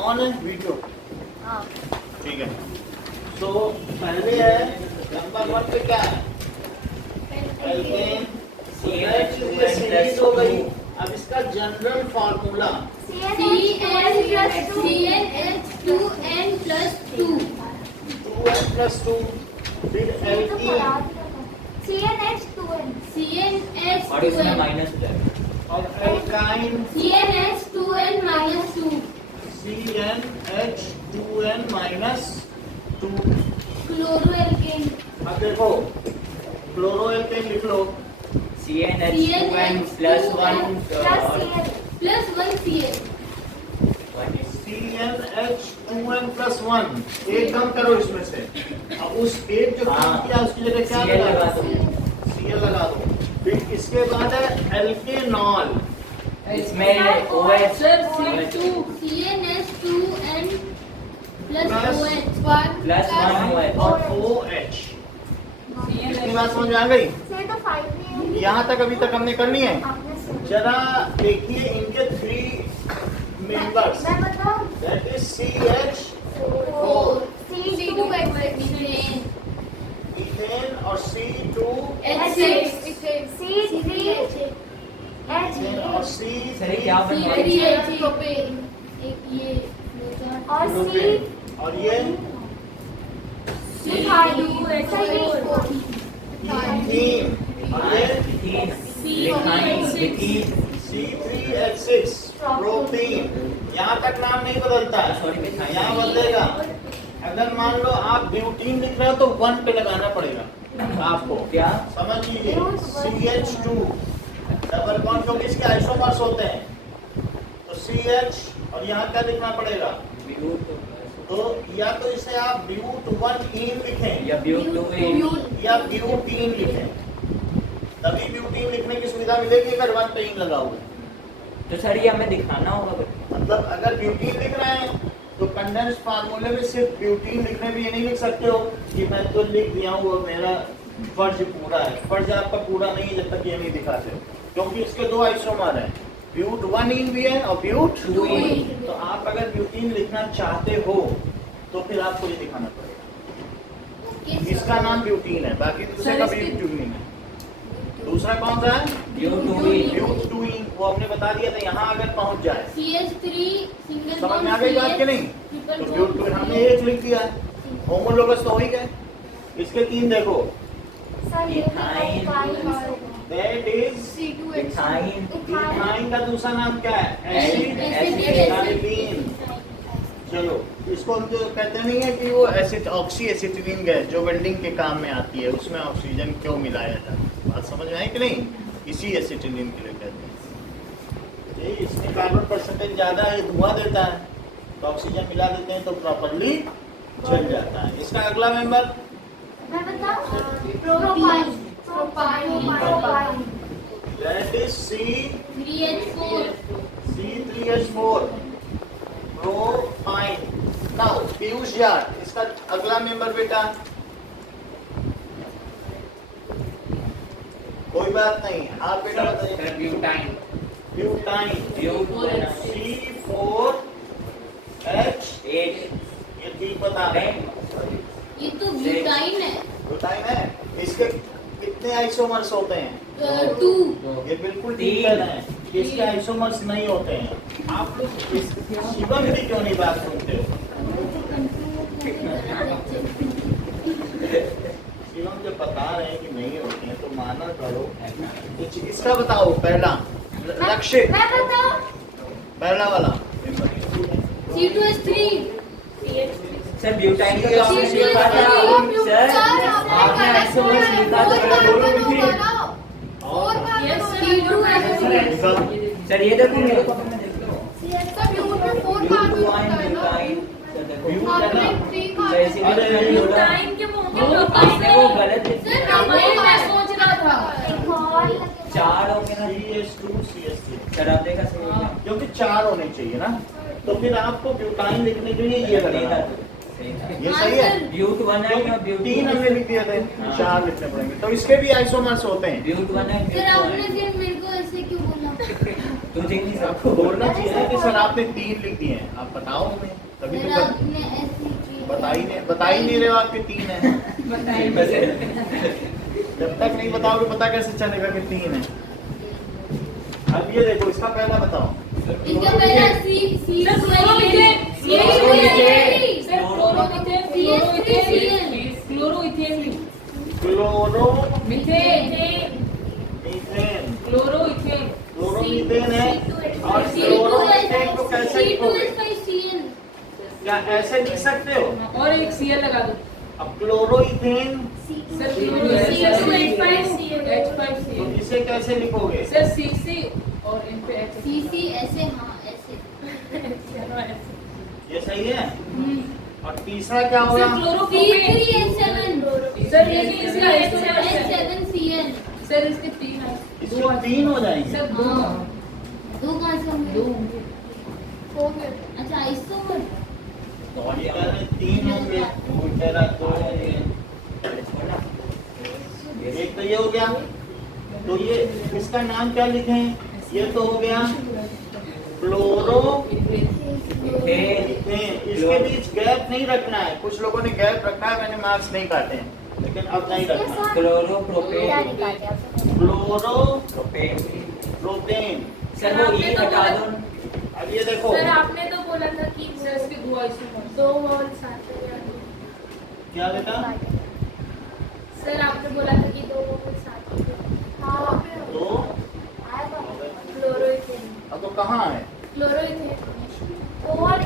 On है video? ठीक है। तो पहले है नंबर 1 पे क्या है? एल्केन। ये सीरीज हो गई। अब इसका जनरल फार्मूला CnH2n+2 2n+2। फिर एल्कीन CnH2n और इसमें माइनस हो जाएगा। और एल्काइन CnH2n-2 CnH2n-2। क्लोरोएल्केन अब देखो क्लोरोएल्केन लिख लो। CnH2n +1 +1Cl CnH2n+1 एक कम करो इसमें से। अब उस एक जो कम किया उसकी जगह क्या Cl लगा दो। Cl लगा दो। फिर इसके बाद है एल्केनॉल। इसमें OH CnH2n+1 +1 OH और OH। इतनी बात समझ में आ गई? यहाँ तक अभी तक हमने करनी है। जरा देखिए इनके 3 members, that is CH4 ethane और C2H6 और सर क्या बन रहा है? और ये इथीन और ये C3H6 प्रोटीन। यहाँ तक नाम नहीं बदलता है, यहाँ बदलेगा। अगर मान लो आप ब्यूटीन लिख रहे हो तो 1 पे लगाना पड़ेगा आपको। क्या समझ लीजिए CH2 डबल बॉन्ड, क्योंकि इसके आइसोमर्स होते हैं तो CH और यहाँ क्या लिखना पड़ेगा? तो या तो इसे आप ब्यूट1इन लिखें या ब्यूट2इन या ब्यूटीन लिखें। तभी ब्यूटीन लिखने की सुविधा मिलेगी अगर 1 पे इन लगाओगे। तो सर ये हमें दिखाना होगा। मतलब अगर ब्यूटीन लिख रहे हैं तो कंडेंस फार्मूले में सिर्फ ब्यूटीन लिखने में ये नहीं लिख सकते हो कि मैं तो लिख दिया हूँ और मेरा फर्ज पूरा है। फर्ज आपका पूरा नहीं है जब तक ये नहीं दिखाते हो, क्योंकि इसके 2 आइसोमर हैं, ब्यूट1इन भी है और ब्यूट2इन। तो आप अगर ब्यूटीन लिखना चाहते हो तो फिर आपको ये दिखाना पड़ेगा। इसका नाम ब्यूटीन है, बाकी दूसरे का ब्यूटीन है। दूसरा कौन सा है? ब्यूट2इन। वो हमने बता दिया था। यहाँ अगर पहुंच जाए समझ में आ गई बात कि नहीं? तो ब्यूट2इन हमने एक लिख दिया है, होमोलोगस तो हो ही गए। इसके 3 देखो, दैट इज इथाइन इथाइन का दूसरा नाम क्या है? एसिटिलीन। चलो इसको हम जो कहते नहीं है कि वो ऑक्सी एसिटिलीन गैस जो वेल्डिंग के काम में आती है, उसमें ऑक्सीजन क्यों मिलाया जाता है? बात समझ में आई कि नहीं? इसी एसिटिलीन के लिए कहते हैं। ये इसमें कार्बन परसेंटेज ज्यादा है, धुआं देता है, तो ऑक्सीजन मिला देते हैं तो प्रॉपर्ली चल जाता है। इसका अगला member that is C3H4 propyne. Now Piyush यार, इसका अगला मेंबर बेटा कोई बात नहीं, आप बेटा बताइए। Butyne butyne C4H8। ये ठीक बता रहे हैं। ये तो ब्यूटाइन है। ब्यूटाइन है। इसके कितने आइसोमर्स होते हैं? 2 ये बिल्कुल ठीक कह रहे हैं। इसके आइसोमर्स नहीं होते हैं। आप लोग शिवम की क्यों नहीं बात सुनते हो? शिवम जब बता रहे हैं कि नहीं होते हैं तो माना करो। इसका बताओ पहला लक्ष्य, पहला वाला C2H3 सर ब्यूटाइन का C- आपने लिखा था। सर आपने आइसोमर्स लिखा था। सर ये देखो मेरे को मैं देख लो ब्यूटाइन सर देखो सर इसीलिए आपने वो गलत सोच रहा था 4 होंगे ना। CH2 CH3 सर आप देखा सही है क्योंकि 4 होने चाहिए ना, तो फिर आपको ब्यूटाइन लिखने के लिए ये लगाना है। ये सही है। ब्यूट1 है या ब्यूट 3 हमने लिख दिए थे, 4 लिखने पड़ेंगे। तो इसके भी आइसोमर्स होते हैं। ब्यूट1 है फिर आपने फिर मेरे को ऐसे क्यों बोला? तो तुझे नहीं सबको बोलना चाहिए ना कि सर आपने 3 लिख दिए हैं, आप बताओ हमें, तभी फिर तो आपने ऐसी की बता ही नहीं रहे हो आपके 3 है। जब तक नहीं बताओगे पता कैसे चलेगा कि 3 है। अब ये देखो इसका पहला बताओ। इसका पहला C C sir chloromethane chloromethane chloromethane methane, chloromethane chloromethane है। और क्लोरोमीथेन को कैसे लिखोगे? C2H5CN क्या ऐसे लिख सकते हो? और एक सीएल लगा दो अब क्लोरोइथेन सर C2H5CN तो H5CN इसे कैसे लिखोगे? सर सीसी और इन पे H CC ऐसे हाँ ऐसे ये सही है। हम्म और तीसरा क्या होगा? सर क्लोरोप्रोपेन C3H7 सर ये नहीं इसका H7CN सर इसके 3 है इसको 3 हो जाएंगे। सर 2 हाँ 2 कहाँ से होंगे? 2 होंगे हो गए। अच्छा आइसोमर तो ये कह रहे 3 होंगे, वो कह रहा 2 होंगे। एक तो ये हो गया। तो ये इसका नाम क्या लिखें? ये तो हो गया क्लोरो इथेन। इसके बीच गैप नहीं रखना है। कुछ लोगों ने गैप रखा है, मैंने मार्क्स नहीं काटे हैं, लेकिन अब नहीं रखना। Chloropropane chloropropane. प्रोपेन सर वो ई हटा दो। अब ये देखो सर आपने तो बोला था कि सर इसके 2 आइसोमर 2 और साथ में क्या बेटा? सर आपने बोला था कि 2 और साथ में हाँ तो क्लोरोइथेन अब तो कहाँ है? क्लोरोइथेन और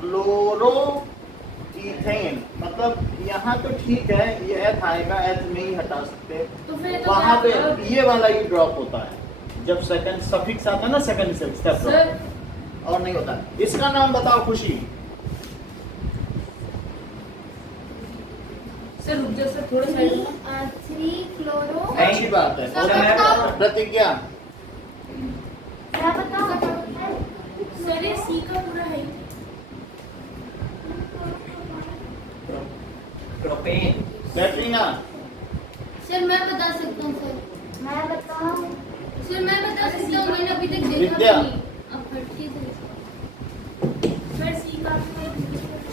क्लोरो इथेन, मतलब यहाँ तो ठीक है, ये एथ आएगा, एथ नहीं हटा सकते। तो फिर तो वहाँ पे क्या- ये वाला ही ड्रॉप होता है जब सेकंड सफिक्स आता है ना, सेकंड से स्टेप सर और नहीं होता। इसका नाम बताओ खुशी। सर रुक जा सर थोड़ा साइड में 3 क्लोरो अच्छी बात है। सर, और बताओ। प्रतिज्ञा क्या बताओ सर ये सी का पूरा है प्रोपेन कैटरीना सर मैं बता सकता हूँ सर। मैं बताऊं सर मैं बता सकता हूँ, मैंने अभी तक देखा विद्या। भी नहीं। अब फटके से सर सी का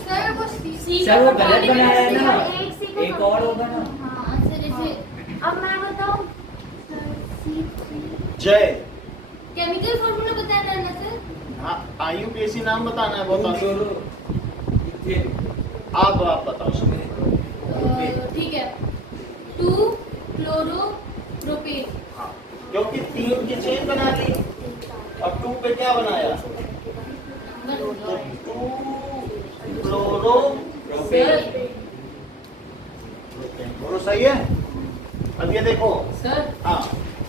सर वो सी सर वो का गलत बनाया है ना। एक सी का एक और होगा ना। हाँ सर ऐसे अब मैं बताऊं सी जय। केमिकल फॉर्मूला बताना है ना सर? हाँ IUPAC नाम बताना है, बहुत आसान। इथेन आप बताओ। ठीक है 2 क्लोरो प्रोपेन। हाँ, क्योंकि 3 की चेन बना ली और 2 पे क्या बनाया? तो 2 क्लोरो सर बोलो सही है। अब ये देखो। सर हाँ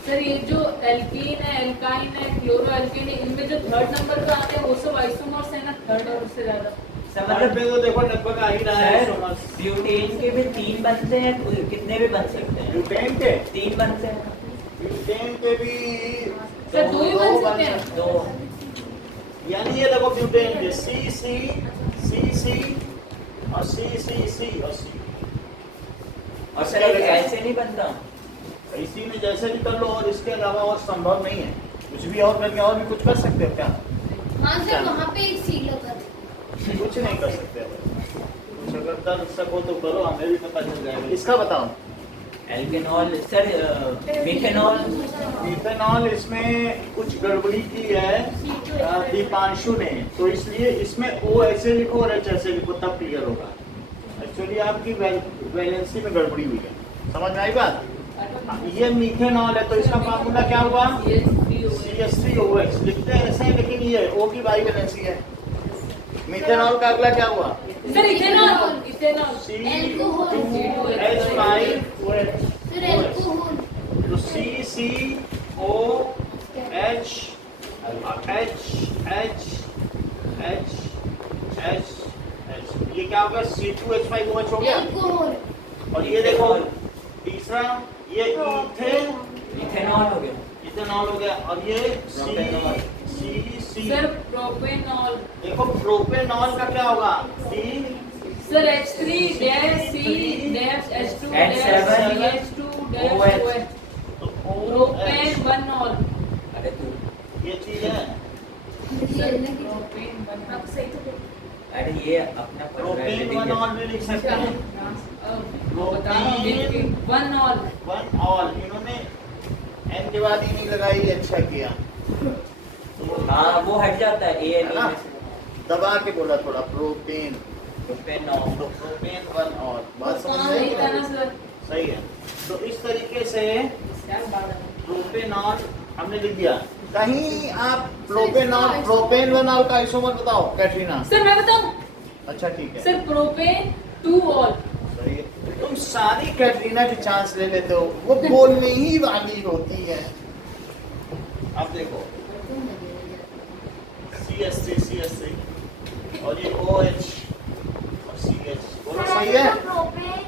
सर ये जो एल्कीन है एल्काइन है क्लोरो एल्कीन है इनमें जो 3rd नंबर पे आते हैं वो सब आइसोमर्स है ना 3rd और उससे ज्यादा सर मतलब पे तो देखो लगभग आ ही रहा है। सर ब्यूटेन के भी 3 बनते हैं, कितने भी बन सकते हैं। ब्यूटेन के 3 बनते हैं। ब्यूटेन के भी सर 2 ही बन सकते हैं। 2 यानी ये देखो ब्यूटेन के C C C C और C C C और C। और सर ये ऐसे नहीं बनता। इसी में जैसे भी कर लो, और इसके अलावा और संभव नहीं है। कुछ भी और करके और भी कुछ कर सकते हो क्या? हाँ सर वहाँ पे एक सी लगा है। कुछ नहीं कर सकते। कुछ अगर कर सको तो करो, हमें भी पता चल जाएगा। इसका बताओ। एल्केनॉल सर मिथेनॉल इथेनॉल, इसमें कुछ गड़बड़ी की है दीपांशु ने, तो इसलिए इसमें O ऐसे लिखो और H ऐसे लिखो, तब क्लियर होगा। एक्चुअली आपकी वैलेंसी में गड़बड़ी हुई है। समझ में आई बात? ये मीथेनॉल है, तो इसका फार्मूला क्या हुआ? CH3OH। लिखते हैं ऐसे, लेकिन ये O की बाई वैलेंसी है। मीथेनॉल का अगला क्या हुआ? Sir ethanol ethanol C2H5OH। फिर एल्कोहल तो CCOH H ये क्या होगा? C2H5OH हो गया। एल्कोहल और ये देखो तीसरा, ये इथेनॉल हो गया। इथेनॉल हो गया। और ये C सर प्रोपेनॉल देखो प्रोपेनॉल का क्या होगा? C sir H3 dash C dash H2 dash H7 CH2 dash OH तो प्रोपेन 1 ऑल अरे तू ये चीज है। प्रोपेन आप सही तो बोल। अरे ये अपना प्रोपेन वन ऑल भी लिख सकते हैं। वन ऑल वन ऑल, इन्होंने एंटीवादी नहीं लगाई, अच्छा किया। हाँ वो हट जाता है ए है ना? दबा के बोला थोड़ा, propane propane propane one all, बात समझ सही में था आई? ना सर? सही है। तो इस तरीके से प्रोपेनॉल हमने लिख दिया। कहीं आप प्रोपेन वन ऑल का आइसोमर बताओ कैटरीना। सर मैं बताऊं? अच्छा ठीक है, सर प्रोपेन टू ऑल। सही है। तुम सारी कैटरीना की चांस ले लेते हो, वो बोलने ही वाली होती है। अब देखो CH3 और ये OH और CH, बोलो सही है। प्रोपेन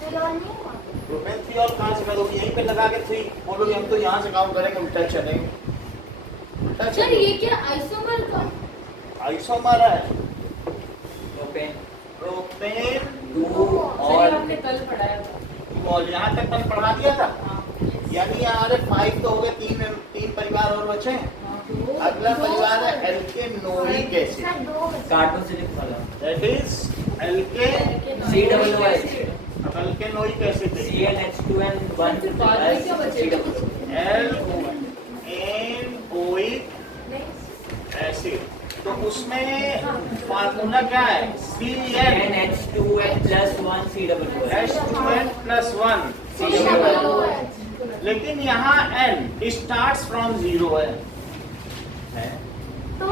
फिनॉल नहीं हुआ। प्रोपेन थियोल कहाँ से करोगे? यहीं पे लगा के थ्री बोलोगे, हम तो यहाँ से काउंट करेंगे, उल्टा चलेंगे। उल्टा सर चलेंगे। ये क्या आइसोमर का? आइसोमर है प्रोपेन प्रोपेन टू सर ये और आपने कल पढ़ाया था। और यहाँ तक मैंने पढ़ा दिया था। हाँ। यानी यहाँ 5 तो हो गए, तीन परिवार और बचे हैं। अगला परिवार है एल्केनोइक एसिड, सर दो बचे। कार्बोक्सिलिक वाला that is alkanoic COOH acid. CnH2n1 बाद में क्या बचेगा? Alkanoic acid. तो उसमें फार्मूला क्या है? CnH2n+1 H2n+1। लेकिन यहाँ n स्टार्ट्स फ्रॉम 0 है। तो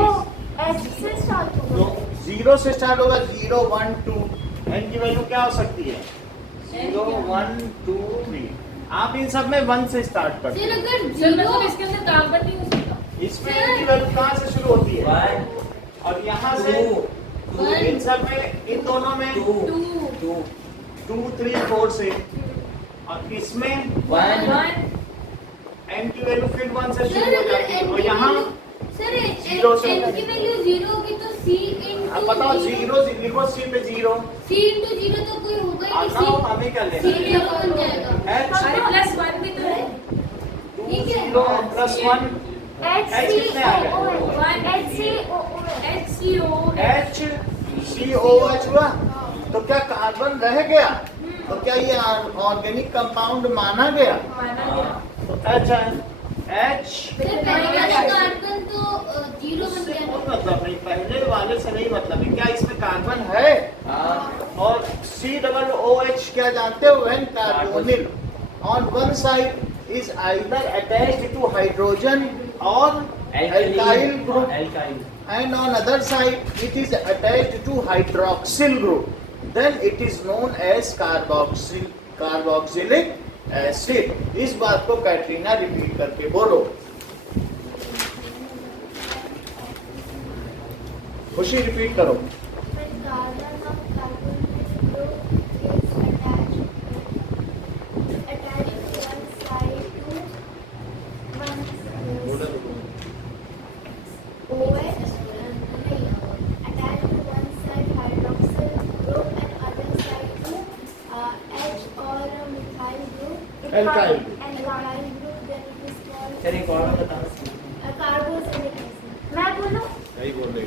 एच से स्टार्ट तो होगा। 0 से स्टार्ट होगा, 0 1 2। n की वैल्यू क्या हो सकती है? 0 1 2 3। आप इन सब में 1 से स्टार्ट करते सर हैं। अगर सर जीरो मतलब इसके अंदर कार्बन नहीं हो सकता। इसमें n की वैल्यू कहाँ से शुरू होती है? 1 और यहाँ से 2 इन सब में, इन दोनों में 2 2 3 4 से, और इसमें 1 n की वैल्यू फिर 1 से सर शुरू हो अगर जाती है। n और की यहाँ वैल्यू सर जीरो से n की वैल्यू 0 होगी तो c आप बताओ, 0 लिखो, C पे 0। c into 0 तो कोई होगा ही आता नहीं। हो, हमें क्या c लेना c है? बन जाएगा। H अरे प्लस वन भी तो है। 2 ठीक है। 0 प्लस 1 एच H सी कितने आ गए? ओ एच सी ओ HCOH हुआ। तो क्या कार्बन रह गया? तो क्या ये ऑर्गेनिक कंपाउंड माना गया? माना गया। तो H है, H सर पहले वाला कार्बन तो 0 बन इससे गया कोई ना। मतलब नहीं, पहले वाले से नहीं मतलब है। क्या इसमें कार्बन है? और COOH क्या जानते हो? When carbonyl on one side is either attached to hydrogen or alkyl group, and on other side it is attached to hydroxyl group, then it is known as carboxylic acid. इस बात को Katrina repeat करके बोलो। खुशी repeat करो। Carbon of carbon group is attached to one side to one OH attached to one side hydroxyl group and other side to H or methyl group. Alkyl. Alkyl group, then it is called चलिए एक और बताओ carboxylic acid. मैं बोलूं? सही बोल रहे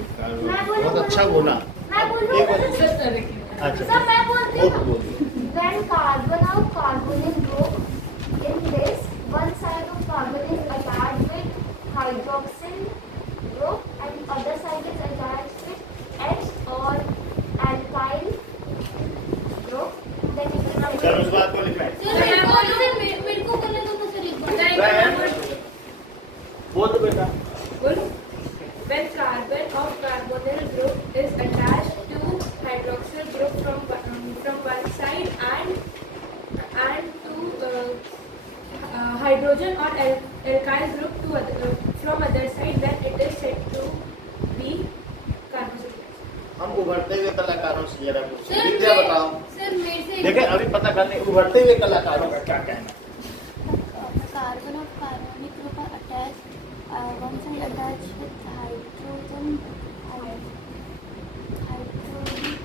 मैं बोलूं? बहुत अच्छा बोला। मैं बोलूं? एक बार- सर सर देखिए। अच्छा सर मैं बोलती बहुत हूँ. बोलिए। When carbon of carbonyl group in this, one side of carbon is attached with hydroxyl group and other side is attached with H or alkyl group. Then it is sir उस बात को लिखना है। सर मेरे को बोलने दो तो सर एक बार। बोल दो बेटा। बोलो। When carbon of carbonyl group is attached to hydroxyl group from one side and to hydrogen or alkyl group from other side, then it is said to be carboxylic acid. हम उभरते हुए कलाकारों से जरा सर पूछते विद्या बताओ। Sir मेरे से देखें अभी पता करने उभरते हुए कलाकारों का क्या कहना है। Carbon of carbonic group are attached, one side attached with hydrogen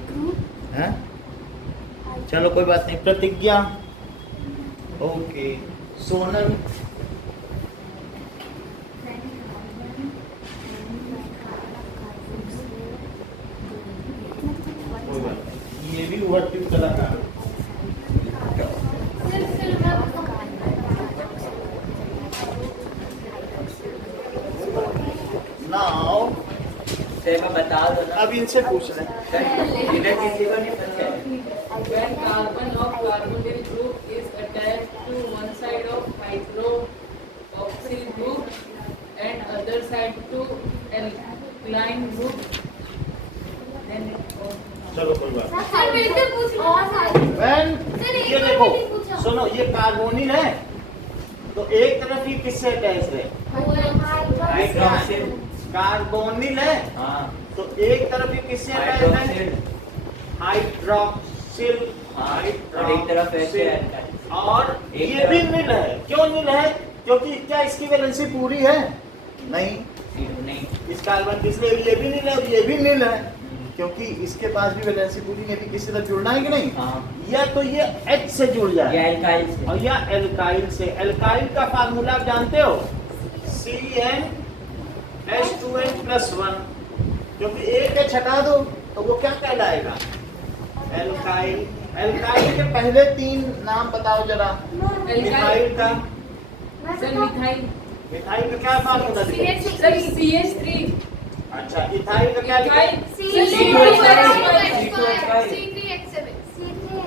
group. हैं? चलो कोई बात नहीं। प्रतिज्ञा ओके। सोनल इनवर्टिव कलाकार। फिर मैं नाउ सर मैं बता दो ना। अब इनसे पूछ रहे सर इधर किसी को नहीं पता है। When carbon of carbonyl group is attached to one side of hydroxyl group and other side to alkyl group, then it forms. चलो कोई बात सर मेरे से पूछ लो When सर, एक ये बार देखो मैंने पूछा। सुनो, ये कार्बोनिल है तो एक तरफ ही किससे अटैच है? हाइड्रोक्सिल। कार्बोनिल है हाँ तो एक तरफ ही किससे अटैच है? हाइड्रोक्सिल। हाइड्रोक्सिल। हाँ, और एक तरफ ऐसे है। और एक ये भी तरफ- नील है। क्यों नील है? क्योंकि क्या इसकी वैलेंसी पूरी है? नहीं। नहीं। इस कार्बन इसलिए ये भी नील है और ये भी नील है, क्योंकि इसके पास भी वैलेंसी पूरी नहीं, किसी से जुड़ना है कि नहीं? हाँ या तो ये H से जुड़ ये जाए एल्काइल से। और या एल्काइल से। एल्काइल का फार्मूला आप जानते हो, CnH2n+1, क्योंकि एक H हटा दो तो वो क्या कहलाएगा? एल्काइल। एल्काइल के पहले 3 नाम बताओ जरा। मिथाइल का। Sir, methyl. मिथाइल का क्या फार्मूला देखो? Sir, CH3. अच्छा, इथाइल का क्या लिखो?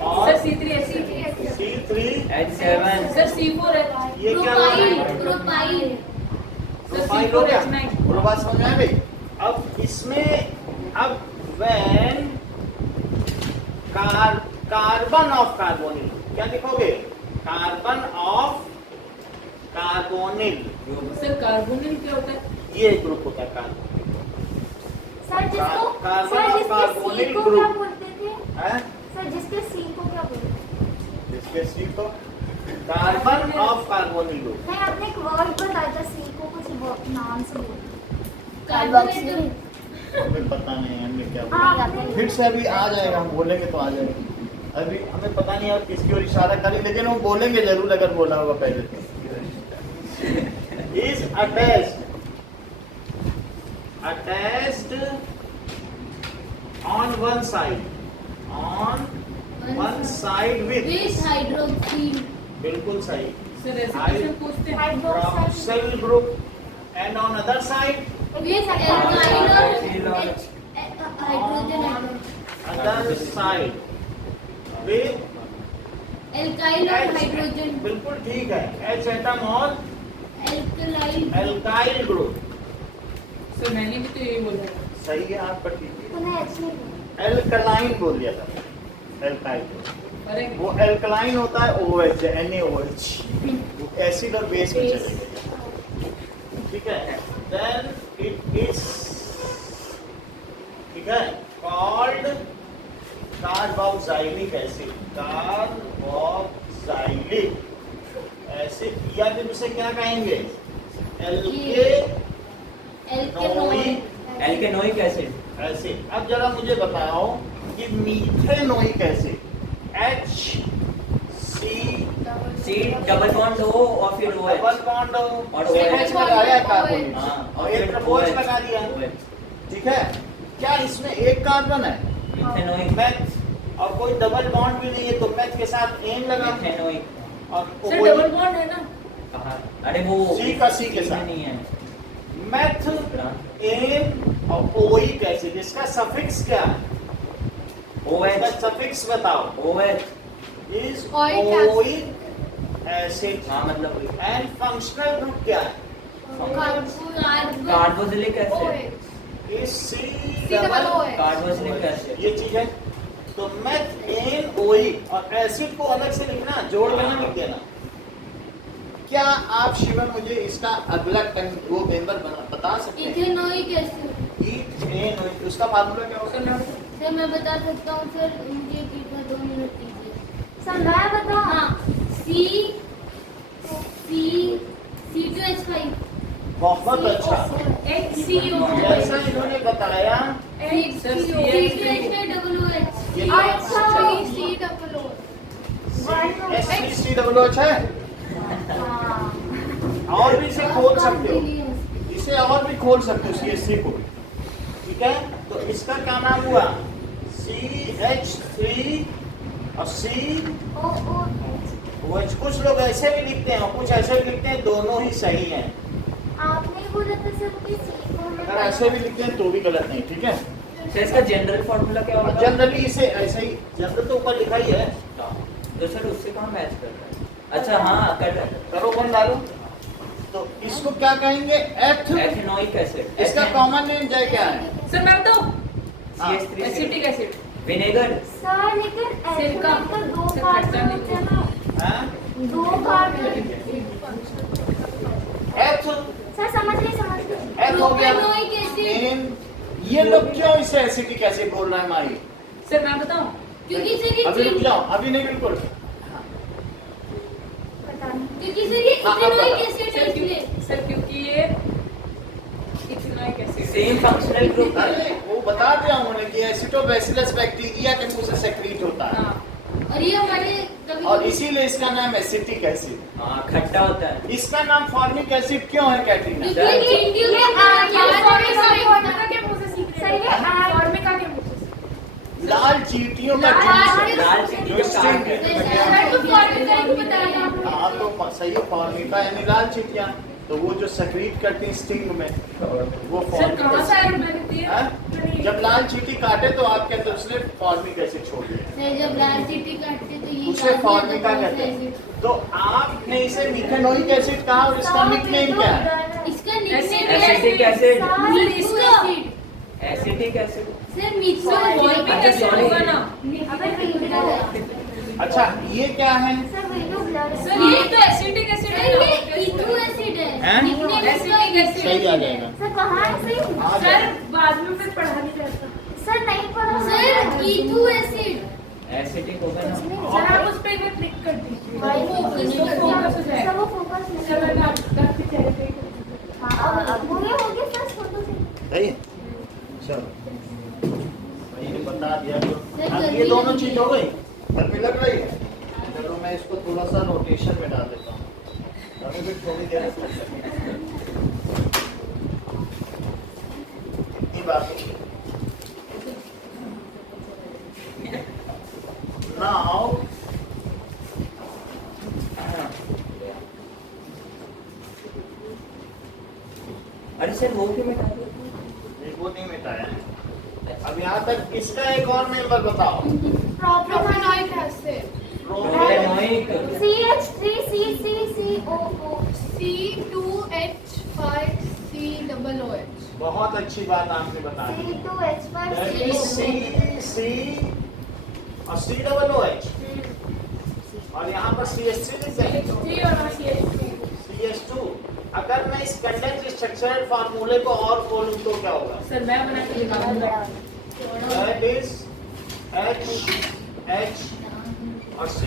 और Sir, C3H7. C3H7। Sir, C4H. ये क्या हो रहा है? प्रोपाइल प्रोपाइल हो गया? C4H9. और बात समझ में आ गई? अब इसमें अब when कार्बन ऑफ कार्बोनिल, क्या लिखोगे? Carbon of carbonyl, Sir, carbonyl क्या होता है? ये ग्रुप होता है कार्बन। सर जिसको कार्बन सर और जिसके कार्बोनिल सी को ग्रुप। क्या बोलते थे? है सर जिसके सी को क्या बोलते थे? इसके सी को कार्बन ऑफ कार्बोनिल ग्रुप। नहीं, आपने एक वर्ड बताया था सी को, कुछ नाम से बोलते कार्बोनिल हमें पता नहीं है हमने क्या हाँ, बोला। फिर से अभी आ जाएगा, हम बोलेंगे तो आ जाएगा। अभी हमें पता नहीं आप किसकी ओर इशारा करें, लेकिन हम बोलेंगे जरूर अगर बोला होगा पहले तो। Is attached on one side with with hydroxyl बिल्कुल सही Sir, ऐसे क्वेश्चन पूछते हैं. hydroxyl group and on other side with alkyl और hydrogen other side with alkyl और H। हाइड्रोजन बिल्कुल ठीक है, H एटम और एल्कलाइल एल्काइल ग्रुप। Sir, मैंने भी तो यही बोला है. सही है आपका, ठीक है। तूने अच्छी बोला। एल्कलाइन बोल दिया था, एल्काइल। अरे वो एल्कलाइन होता है OH है, NaOH, वो एसिड और बेस में चलेगा। ठीक है, देन इट इज, ठीक है, called carboxylic acid. Carboxylic acid, या फिर उसे क्या कहेंगे? एल्केनोइक एसिड। एसिड। अब जरा मुझे बताओ कि methanoic acid C double bond हो और फिर ओ डबल बॉन्ड हो और और OH। OH लगाया कार्बन हाँ, और एक तरफ OH लगा दिया। ठीक है, क्या इसमें एक कार्बन है? मिथेनोइक। मेथ, और कोई डबल बॉन्ड भी नहीं है तो मेथ के साथ एन लगा मिथेनोइक। और Sir, डबल बॉन्ड है ना? कहाँ? अरे वो सी का सी के साथ नहीं है। मेथ एन और ओइक एसिड। इसका सफिक्स क्या है? इसका OH। सफिक्स बताओ। OH। Is Oic acid। Oic acid. हाँ मतलब एंड फंक्शनल ग्रुप क्या है? Carboxylic acid. Is C double double OH। Carboxylic acid. ये चीज है। तो मेथ एन ओइक और एसिड को अलग से लिखना, जोड़ देना, लिख देना। क्या आप शिवन मुझे इसका अगला वो मेंबर बता सकते हैं? Ethanoic acid. इथेनोइक, उसका फार्मूला क्या होगा? सर मैं बता सकता हूँ सर, मुझे कृपया 2 मिनट दीजिए। सर मैं बताऊँ? हाँ, C2H5 बहुत अच्छा। HCO जैसा इन्होंने बताया C2H5 double OH ये अच्छा। SCOH है। हाँ। और भी इसे खोल सकते हो, इसे और भी खोल सकते हो CH3 को भी। ठीक है, तो इसका क्या नाम हुआ? CH3 और सी OOH। कुछ लोग ऐसे भी लिखते हैं और कुछ ऐसे भी लिखते हैं, दोनों ही सही हैं। आपने ही बोला था सर कि C को अगर ऐसे भी लिखते हैं तो भी गलत नहीं, ठीक है। सर इसका जनरल फॉर्मूला क्या होगा? जनरली इसे ऐसे ही, जनरल तो ऊपर लिखा ही है। तो सर उससे कहाँ मैच कर रहा है? अच्छा हाँ कर रहा है। करो वन डालो। तो इसको क्या कहेंगे? Ethanoic acid. इसका कॉमन नेम जय क्या है? सर मैं बताऊं? CH3 acetic acid. Vinegar. Sir लेकिन सिरका। एथेनॉल का 2 सर, कार्बन खट्टा होते हैं ना, हाँ? 2 कार्बन। एथ सर समझ गए। एथ हो गया। Propanoic acid. एन ये लोग क्यों इसे एसिटिक एसिड बोल रहे हैं माही? सर मैं बताऊं? क्योंकि सर अभी ये रुक जाओ, अभी नहीं, बिल्कुल। पता नहीं। क्योंकि सर ये हाँ, इथेनोइक अब एसिड है सर इसलिए। सर क्योंकि ये ethanoic acid. Same functional group. अरे वो बता दिया उन्होंने कि एसिटोबैसिलस बैक्टीरिया के मुंह से सेक्रीट होता है, हाँ। और ये हमारे कभी और इसीलिए इसका नाम एसिटिक एसिड। हाँ खट्टा होता है। इसका नाम फॉर्मिक एसिड क्यों है कैटरीना? क्योंकि ये इंडियन सर ये लाल चींटियों का लाल जूस चीनी जो का स्ट्रिंग है। सर तो फॉर्मिका को बताया। हाँ तो सही है, फॉर्मिका यानी लाल चींटियां, तो वो जो सेक्रीट करती हैं स्टिंग में, वो सर कहाँ से फॉर्मिक आया मैंने दिया? एसिड। जब लाल चींटी काटे तो आपके अंदर उसने फॉर्मिक एसिड छोड़ दिया, सर जब लाल चींटी काटते तो ये उसे फॉर्मिका कहते हैं। तो आपने इसे मिथेनोइक एसिड कहा और इसका निकनेम क्या है? इसका nickname acetic acid. Metho acid. Acetic acid. Sir metho sir, formic अच्छा, एसिड sorry। होगा ना? अबे वीडियो है। अच्छा ये क्या है? सर वीडियो ब्लर सर ये तो एसिटिक एसिड है सर ना? ये इथो एसिड है। हैं? निकनेम इसका एसिटिक एसिड। सही आ जाएगा। सर कहाँ है सही? आ सर जाएगा। बाद में फिर पढ़ा नहीं जाता। सर नहीं पढ़ा। Sir इथो acid. एसिटिक होगा ना? सर आप उस पे एक बार क्लिक कर दीजिए। भाई, वो फोकस हो जाएगा। सर वो फोकस नहीं सर कर मैंने रहा। आपके चेहरे पे हाँ अब हो गया सर फोटो से। सही है? चलो भाई ने बता दिया तो सर, अब गर्मी ये दोनों लग चीज रही हो गई, गर्मी लग रही है। चलो मैं इसको थोड़ा सा रोटेशन में डाल देता हूँ, अभी भी थोड़ी देर इतनी बात नाउ अरे सर वो क्यों मिटा दिया? वो नहीं मिटाया। अब यहाँ तक किसका एक और मेंबर बताओ? Propanoic acid propanoic. CH3CCCOO। C2H5COOH। बहुत अच्छी बात आपने बताई। That is C और COOH और यहाँ पर CH3 लिख देंगे। थ्री और CH2। CH2। अगर मैं इस कंडेंस स्ट्रक्चरल फार्मूले को और खोलूं तो क्या होगा? सर मैं बना के दिखाऊंगा। That is H और C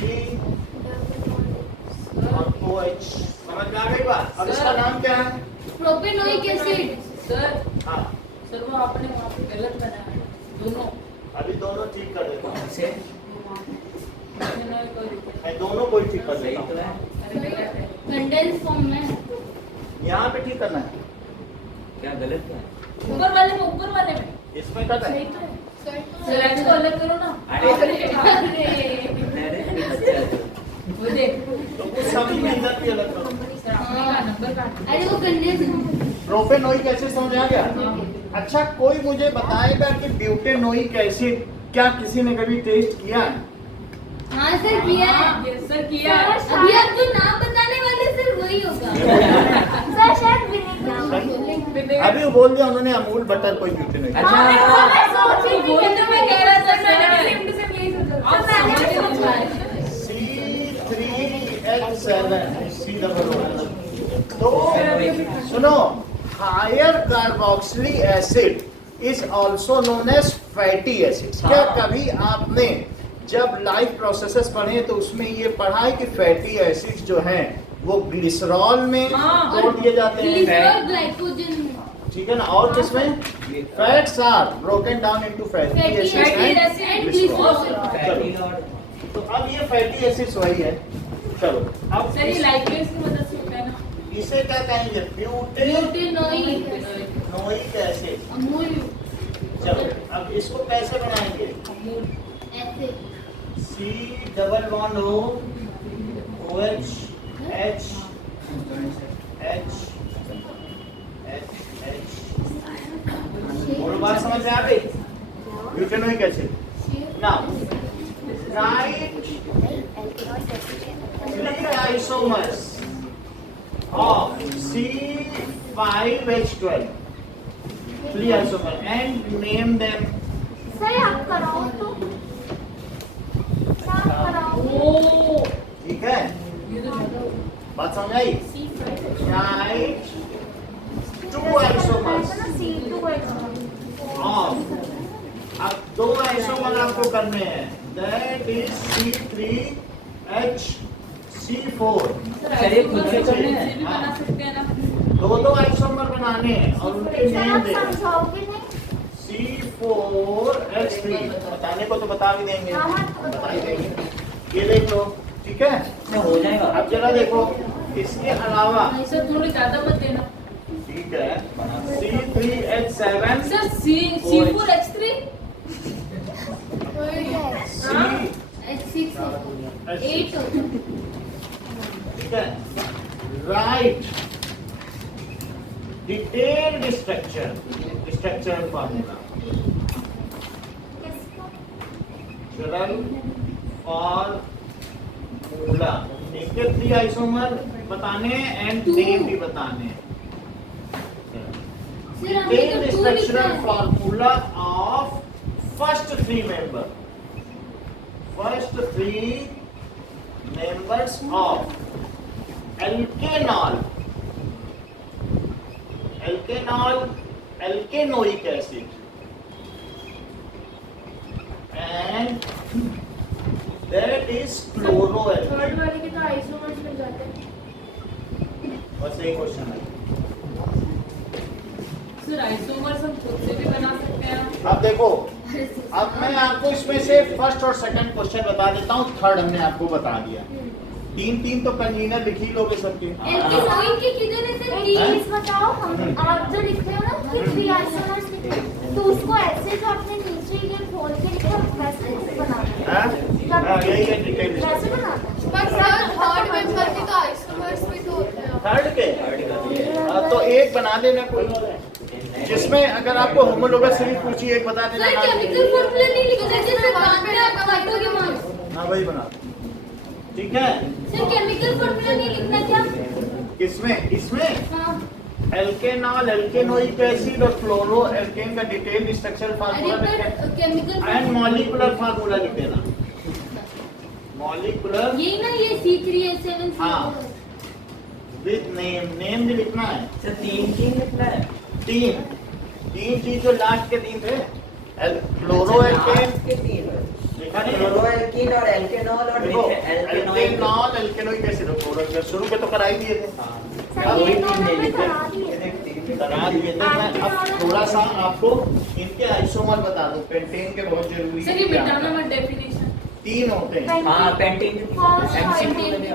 और OH। समझ में आ गई बात? अब इसका नाम क्या है? Propanoic acid. सर हाँ सर वो आपने वहाँ पे गलत बनाया है। दोनों अभी दोनों ठीक कर देता हूँ, से इथेनॉइक और मैं दोनों को ही ठीक कर सही देता तो हूँ। है। अरे गलत है। कंडेंस फॉर्म में। यहाँ पे ठीक करना है, क्या गलत है? ऊपर वाले में, ऊपर वाले में। इसमें करना है। सर इसको अलग करो ना। अरे। अरे वो देख। तो कुछ सभी में इधर भी अलग करो। सर आपने का नंबर काट। अरे वो कंडेंस। प्रोपेनोइक एसिड समझ आ गया? अच्छा कोई मुझे बताएगा कि ब्यूटेनोइक एसिड क्या किसी ने कभी टेस्ट किया है? हाँ सर किया है। यस सर किया है। अभी आप जो नाम बताने वाले सर वही होगा। सर शायद विनेगर। अभी वो बोल दिया उन्होंने अमूल बटर कोई ब्यूटेनोइक। अच्छा। मैं सोची थी वही तो मैं कह रहा था सर। सेम टू सेम यही सोचा था। आप समझ समझा है। C3H7 तो सुनो, higher carboxylic acid is also known as fatty acid. क्या कभी आपने जब लाइफ प्रोसेसेस पढ़े तो उसमें ये पढ़ा है कि फैटी एसिड्स जो हैं वो ग्लिसरॉल में हाँ, तोड़ दिए जाते हैं, ग्लिसरॉल ग्लाइकोजन में। ठीक है ना? और किसमें? Fats are broken down into fatty fatty acids acid and and glycerol. Glycerol. Fatty और तो अब ये फैटी एसिड्स वही है। चलो अब सर ये लाइकेज की मदद से होता है ना। इसे क्या कहेंगे? Butanoic butanoic acid. अमूल चलो अब इसको कैसे बनाएंगे? अमूल। ऐसे। C double bond O OH H H H H और बात समझ में आ गई? Butanoic acid. Now right 3 isomers of C5H12 3 isomer and name them। Sir आप कराओ तो सर आप कराओ। ओ ठीक है, ये तो बात समझ आई? राइट 2 isomers of, अब 2 आइसोमर आपको करने हैं, दैट इज C3H4। सर ये खुद से करने हैं? ऐसे भी बना सकते हैं ना। 2 आइसोमर बनाने हैं और उनके नेम आप दे समझाओगे नहीं? C4H3 बताने को तो बता भी देंगे, हाँ, हाँ, तो बता ही देंगे। ये देख लो, ठीक है? इसमें हो जाएगा। अब जरा देखो, इसके अलावा नहीं सर थोड़ी ज्यादा मत देना। ठीक है, C3H7 सर C4H3 8 ठीक है, राइट डिटेल्ड स्ट्रक्चर फॉर्मूला सरल फॉर्मूला, इसके 3 आइसोमर बताने एंड नेम भी बताने। Detailed structural formula of first 3 members of alkanoic acid and that is chloroalkane। Third वाले के तो आइसोमर्स मिल जाते हैं। बस एक क्वेश्चन है। सर आइसोमर्स हम खुद से भी बना सकते हैं। अब देखो, अब मैं आपको इसमें से फर्स्ट और सेकंड क्वेश्चन बता देता हूँ, थर्ड हमने आपको बता दिया। 3 तो कन्वीनर लिख ही लोगे सबके। एल्केनोइक के किधर है सर? प्लीज बताओ, हम आप जो लिखते हो ना कि 3 आइसोमर्स लिखते हो, तो उसको ऐसे जो आपने नीचे ये खोल के लिखा है वैसे बनाना है। हाँ, यही है डिटेल। वैसे बनाना है। पर सर थर्ड मेंबर के तो आइसोमर्स भी तो होते हैं। थर्ड के तो एक बना देना कोई, जिसमें अगर आपको होमोलोगस सीरीज पूछी एक बता देना। सर केमिकल फॉर्मूला नहीं लिखा है जैसे बाद में आप काटोगे मार्क्स। हाँ वही बना, ठीक है। सर केमिकल फॉर्मूला नहीं लिखना क्या? किसमें? इसमें हाँ। एल्केनॉल, एल्केनोइक एसिड और फ्लोरो एल्केन का डिटेल्ड स्ट्रक्चरल अरे फार्मूला पर केमिकल एंड मॉलिक्यूलर फार्मूला लिख देना। मॉलिक्यूलर यही ना, ये C3H7 हाँ। विद नेम भी लिखना है। सर 3 लिखना है। 3 चीज जो लास्ट के 3 थे, फ्लोरो एल्केन के 3 लिखा नहीं है? क्लोरोएल्कीन और एल्केनॉल और देखो, एल्केनॉइक। एल्केनॉल, एल्केनोइक एसिड और फ्लोरो एल्केन शुरू में तो करा ही दिए थे। सर ये तो हमने करा दिए। करा दिए थे। मैं अब थोड़ा सा आपको इनके आइसोमर बता दूं, पेंटेन के बहुत जरूरी सर ये मिटाना मत डेफिनेशन। 3 होते हैं। हाँ पेंटिंग First MCQ time। में।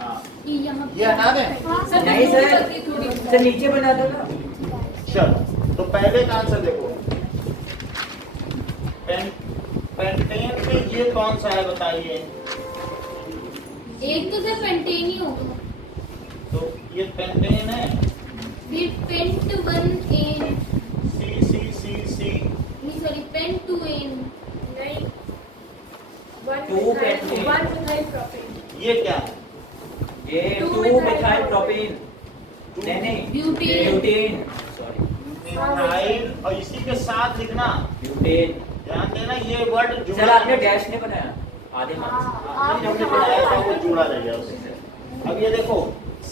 हाँ, ये यहाँ ये हटा दें। हाँ, सर नहीं सर, गलती थोड़ी सर नीचे बना दो ना। चलो तो पहले का आंसर देखो, पेंटेन में ये कौन सा है बताइए? एक तो सर पेंटेन ही होगा, तो ये पेंटेन है। फिर पेंट 1N, C नहीं सॉरी पेंट 2N, नहीं, 2 पेंटेन। 1 methyl propane. ये क्या है? ये 2 2 मिथाइल प्रोपेन। नहीं ब्यूटेन। ब्यूटेन, सॉरी मिथाइल, और इसी के साथ लिखना, ब्यूटेन। ध्यान देना ये वर्ड जुड़ा। सर आपने डैश नहीं बनाया आधे मार्क्स। नहीं, हमने बनाया था वो जुड़ा रह गया उससे। अब ये देखो C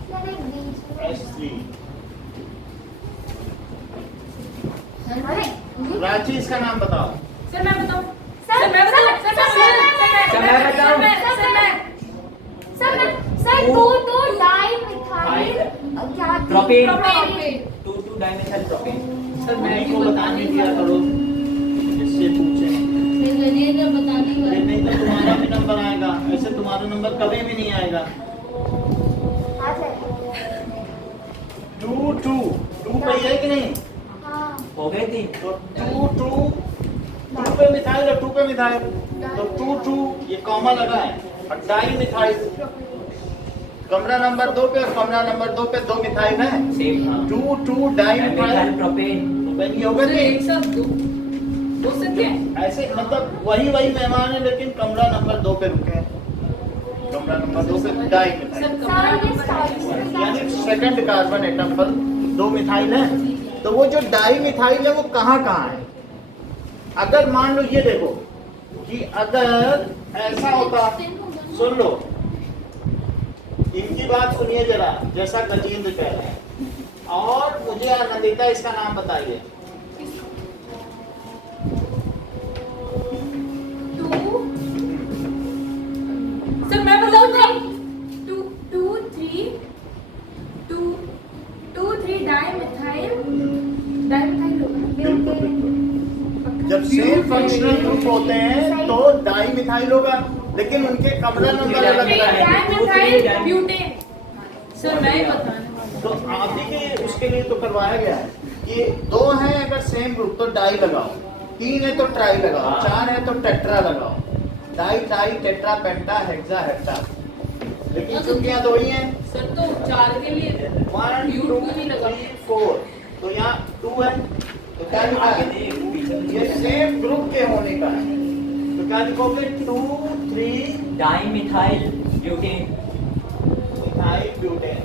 सर एक बीच में। H3। अरे रांची इसका नाम बताओ। सर मैं बताऊं। सर मैं बताऊं। सर 2 डाई मिथाइल क्या थी? Propane. Propane. 2 dimethyl propane. Sir मैं नहीं भी को बताने दिया करो, जिससे पूछे। फिर गजेंद्र बताने ये वाला। नहीं तो तुम्हारा भी नंबर आएगा, ऐसे तुम्हारा नंबर कभी भी नहीं आएगा। आ जाएगा। 2 पे है कि नहीं? हाँ। हो गए 3। तो 2 पे मिथाइल और 2 पे मिथाइल, तो 2 ये कॉमा लगा है, और डाई मिथाइल कमरा नंबर 2 पे और कमरा नंबर 2 पे 2 मिथाइल है, सेम हाँ। 2 डाई मिथाइल मिथाइल प्रोपेन। ये हो सर गए एक साथ दो सकते हैं। ऐसे, मतलब वही मेहमान है लेकिन कमरा नंबर 2 पे रुके हैं, कमरा नंबर 2 पे डाई मिथाइल, सर सर कमरा ये नंबर स्टाइल्स में यानी सेकंड कार्बन एटम पर 2 मिथाइल है। तो वो जो डाई मिथाइल है वो कहाँ है? अगर मान लो ये देखो कि अगर ऐसा होता, सुन लो इनकी बात सुनिए जरा, जैसा गजेंद्र कह रहे हैं, और मुझे आनंदिता इसका नाम बताइए। 2 सर मैं बताऊँ 2 3 डाइमिथाइल बिल्कुल बिल्कुल। जब सेम फंक्शनल ग्रुप होते हैं तो डाई मिथाइल होगा, लेकिन उनके कमरा नंबर अलग अलग है। Dimethyl butane. सर मैं ही बताने वाला तो आप ही के उसके लिए तो करवाया गया है कि 2 है अगर सेम ग्रुप तो डाई लगाओ, 3 है तो ट्राई लगाओ, 4 है तो टेट्रा लगाओ, डाई ट्राई टेट्रा पेंटा हेक्सा हेप्टा, लेकिन चूंकि यहाँ 2 ही हैं, सर तो 4 के लिए 1 यू 2 भी लगा 3 4, तो यहाँ 2 है तो क्या लिखा है? ये सेम ग्रुप के होने का है, तो क्या लिखोगे? 2 3 di methyl butane. Methyl butane.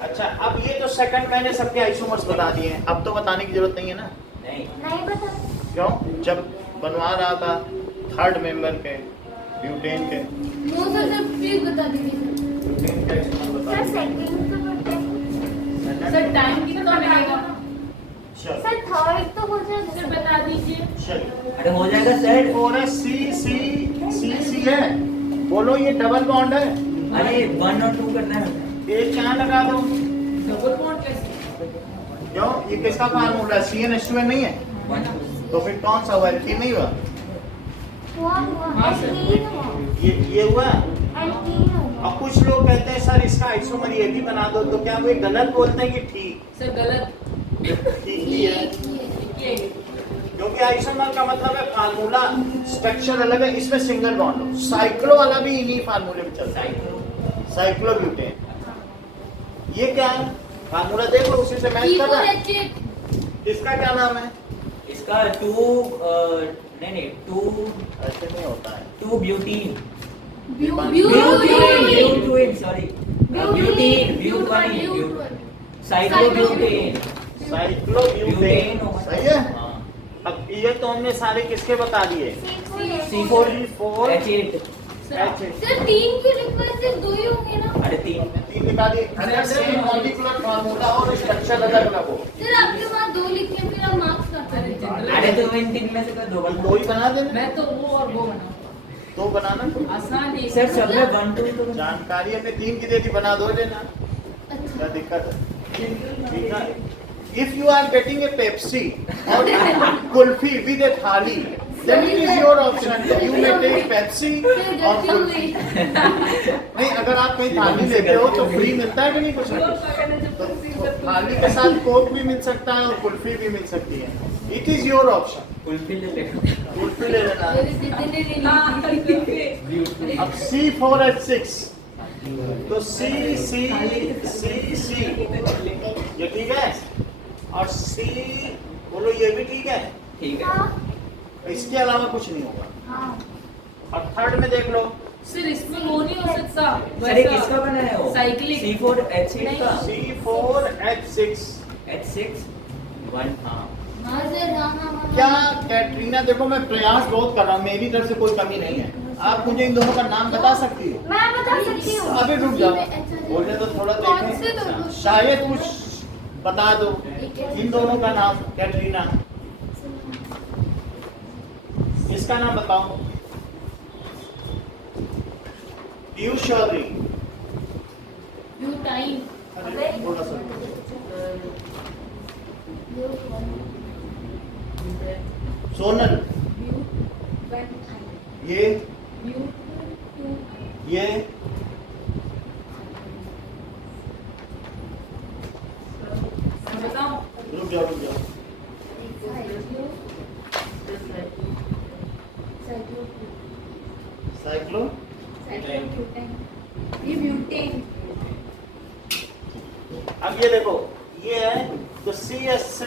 अच्छा, अब ये तो सेकंड मैंने सबके आइसोमर्स बता दिए हैं, अब तो बताने की जरूरत नहीं है ना, नहीं नहीं बता। क्यों? जब बनवा रहा था थर्ड मेंबर के ब्यूटेन के, वो सर प्लीज बता दीजिए ब्यूटेन के आइसोमर बता सर दिए। सेकंड पे बता। सर टाइम की तो रहेगा। चल सर थर्ड तो हो सर जाएगा। बता दीजिए। चल अरे हो जाएगा सर। और सी सी सी सी है, बोलो ये डबल बॉन्ड है, अरे 1 और 2 करना है। एक यहाँ लगा दो, डबल बॉन्ड कैसे? क्यों? ये किसका फार्मूला है? CnH2n नहीं है, 1 तो फिर कौन सा हुआ? एल्कीन नहीं हुआ? हुआ हाँ, सर। एल्कीन हुआ ये हुआ। एल्कीन हुआ। अब कुछ लोग कहते हैं सर इसका आइसोमर ये भी बना दो, तो क्या वे गलत बोलते हैं कि ठीक? सर गलत ठीक ही है, लिखिए। क्योंकि आइसोमर का मतलब है फार्मूला स्ट्रक्चर अलग है, इसमें सिंगल बॉन्ड हो। साइक्लो वाला भी इन्हीं फार्मूले में चलता है, साइक्लोब्यूटेन। ये क्या है? फार्मूला देख लो, उसी से मैच कर रहा है। इसका क्या नाम है? इसका 2 नहीं 2 ऐसे नहीं होता है। 2 butene. Butane butane sorry butene cyclobutane. Cyclobutane सही है। हाँ। अब ये तो हमने सारे किसके बता दिए? C4 4 H8। सर 3 की रिक्वेस्ट सिर्फ 2 ही होंगे ना? अरे 3 3 निकाल दिए। अगर सेम मॉलिक्यूलर फार्मूला और स्ट्रक्चर अलग अलग हो सर आपके पास 2 लिखे फिर आप मार्क्स करते अरे हैं। अरे तो इन 3 में से दो तो बना। 2 ही बना देना, मैं तो वो और वो बना 2 बनाना। आसान है सर सब में 1 2 तो जानकारी हमने 3 की दे दी, बना दो लेना, अच्छा क्या दिक्कत है? ठीक है। If you are getting a Pepsi or kulfi with a thali, then it is your option. You may take Pepsi or kulfi. नहीं, अगर आप कहीं थाली लेते हो तो फ्री मिलता है कि नहीं कुछ ना कुछ? तो थाली के साथ कोक भी मिल सकता है और कुल्फी भी मिल सकती है। It is your option. Kulfi ले ले। कुल्फी ले लेना है। मेरे जितने ने अब C4H6 तो C ये ठीक है, और C बोलो ये भी ठीक है। ठीक है। हाँ इसके अलावा कुछ नहीं होगा। हाँ और थर्ड में देख लो, सर इसमें वो नहीं हो सकता सर ये किसका बना है वो? साइक्लिक C4 H8 का। C4H6 H6 1 हाँ। हाँ सर हाँ हाँ क्या कैटरीना, देखो मैं प्रयास बहुत कर रहा हूँ, मेरी तरफ से कोई कमी नहीं है, आप मुझे इन दोनों का नाम बता सकती हो? मैं बता सकती हूँ। अभी रुक जाओ, बोलने तो थोड़ा कौन से देखें, दोनों? शायद कुछ बता दो इन दोनों का नाम। कैटरीना, इसका नाम बताओ। ड्यूशरी, ब्यूटाइन थोड़ा सा सोनल, ये बताओ रुक जाओ, जाओ। साइक्लो ये ब्यूटेन अब ये देखो, ये है तो CH3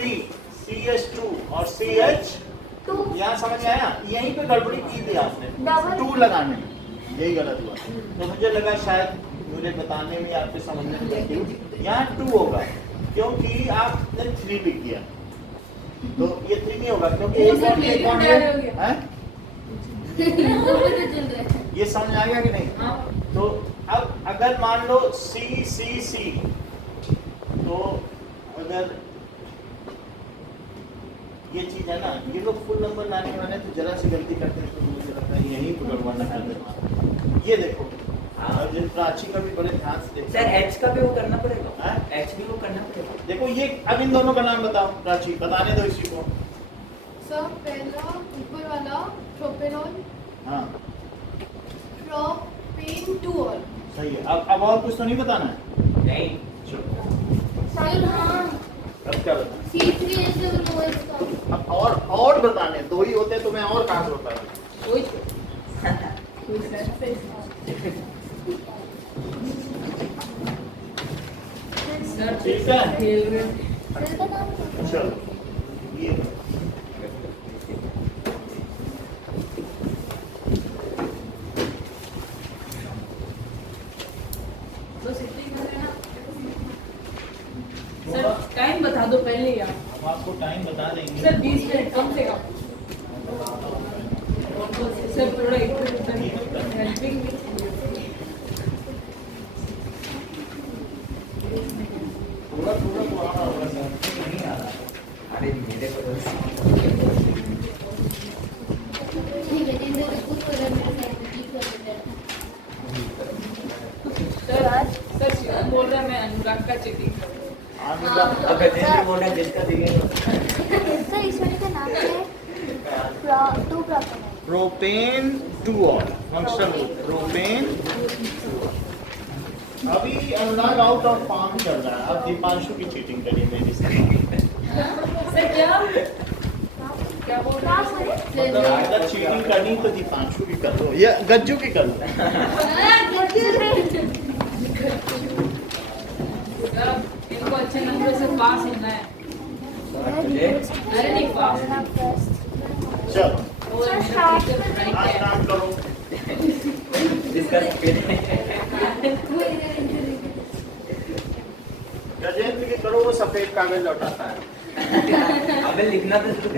CH2 और CH, यहाँ समझ में आया? यहीं पे गड़बड़ी की थी आपने, Double- 2 लगाने में, यही गलत हुआ। तो मुझे लगा शायद मुझे बताने में आपके समझने में गलती हुई। यहाँ 2 होगा क्योंकि आपने 3 लिख दिया, तो ये 3 नहीं होगा क्योंकि एक और एक और है। ये समझ आ गया कि नहीं? तो अब अगर मान लो C तो अगर ये चीज है ना, ये लोग फुल नंबर लाने वाले तो जरा सी गलती करते हैं तो मुझे लगता है यही पकड़वाना है। ये देखो, और जिन प्राची का भी बड़े ध्यान से देखो सर एच का भी वो करना पड़ेगा, हैं? एच भी वो करना पड़ेगा। देखो ये अब इन दोनों का नाम बताओ प्राची, बताने दो इसी को। सर पहला ऊपर वाला प्रोपेनॉल हाँ प्रोपेन-2-ऑल सही है। अब और कुछ तो नहीं बताना है? नहीं चलो सर हाँ अब क्या बताना? C3H7OH का अब और बताने 2 ही होते तो मैं और कहाँ से बता दूं? वही तो। सर ठीक है। खेल रहे सेल का नाम चलो ये बस इतने ही कर लेना। सर टाइम बता दो पहले ही आप। हम आपको टाइम बता देंगे। सर 20 मिनट कम से कम। सर थोड़ा हेल्पिंग थोड़ा थोड़ा तो आ रहा होगा सर। नहीं आ रहा। अरे मेरे को ठीक है, जिन लोगों को मेरे साथ ठीक हो जाता है। सर शिवम बोल रहा है मैं अनुराग का चेकिंग करूँ। अब गजेंद्र बोल रहा है जिसका दिखेगा। सर ईश्वरी का नाम है 2 प्रोपेनॉल प्रोपेन 2-ऑल फंक्शनल ग्रुप प्रोपेन। अभी अनुराग आउट ऑफ फॉर्म चल रहा है। अब दीपांशु की चीटिंग करिए मेरी से। सर क्या बोल रहा है? मतलब अगर चीटिंग करनी तो दीपांशु की कर लो या गज्जू की कर लो। सर इनको अच्छे नंबर से पास होना है। अरे नहीं पास। चलो वो मेरा टीचर फ्रेंड आज है। काम करो। जिसका गजेंद्र की करो, वो सफेद कागज लौटाता है। अबे लिखना तो शुरू कर।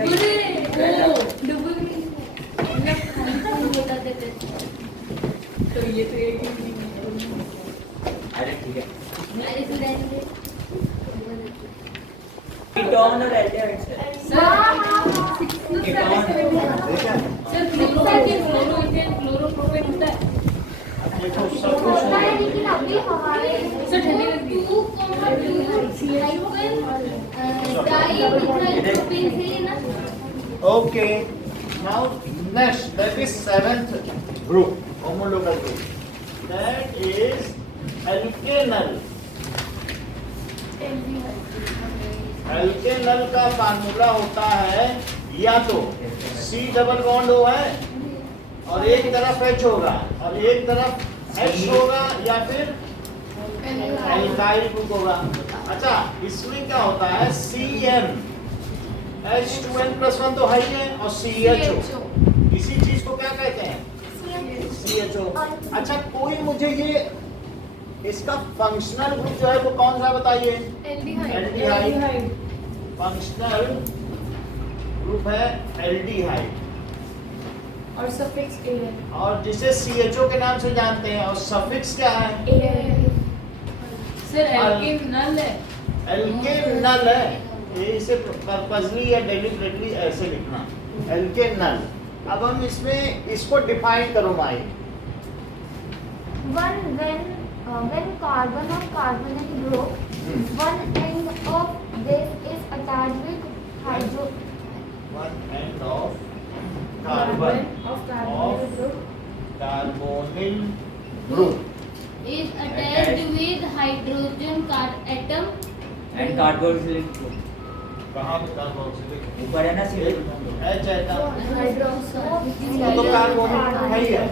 तो ये तो एक ही अरे ठीक है। अरे फिर आएंगे। कीटोन और एल्डिहाइड कीटोन ठीक है। सर क्लोरोइथेन क्लोरोप्रोपेन होता है। देखो सब कुछ हो गया। लेकिन अभी हमारे सर ठंडी लगती है। 2,2-डाइमिथाइलप्रोपेन से ना Okay. Now next, that is 7th group, homologal group. That is alkanal. Alkanal का फार्मूला होता है या तो C डबल बॉन्ड O है और एक तरफ H होगा और एक तरफ H होगा या फिर एल्काइल ग्रुप होगा। अच्छा इसमें क्या होता है CN H2N+1 तो है ही है और CHO। इसी चीज को क्या कहते हैं? CHO। अच्छा कोई मुझे ये इसका फंक्शनल ग्रुप जो है वो कौन सा बताइए? एल्डिहाइड। फंक्शनल ग्रुप है एल्डिहाइड और सफिक्स ए है। और जिसे CHO के नाम से जानते हैं। और सफिक्स क्या है? सर एल्किन नल है। एल्केनल है। ये इसे पर्पसली या डेलिबरेटली ऐसे लिखना, एल्केनल। अब हम इसमें इसको डिफाइन करो माई। when carbon of carbonyl group, one end of this is attached with hydro. One end of carbon of carbonyl group carbonyl group is attached with hydrogen atom and carboxylic group. कहाँ पे carboxylic ऊपर है ना सीधे H atom Hydroxide तो carbonic है ही है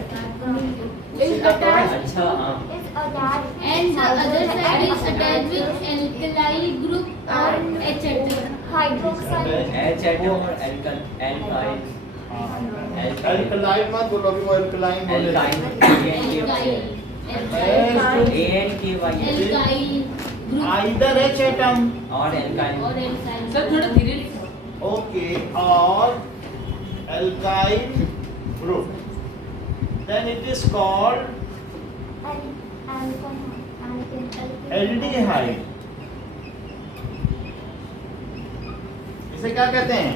Is attached अच्छा हाँ is attached And the other side is attached with alkyl group or H atom. hydroxide H atom और alkyl एल्कलाइन मत बोलो अभी वो एल्कलाइन बोले alkyl Alkyl ANKY group either H atom और alkyl or alkyl. सर थोड़ा धीरे लिखो। ओके और alkyl group then it is called aldehyde इसे क्या कहते हैं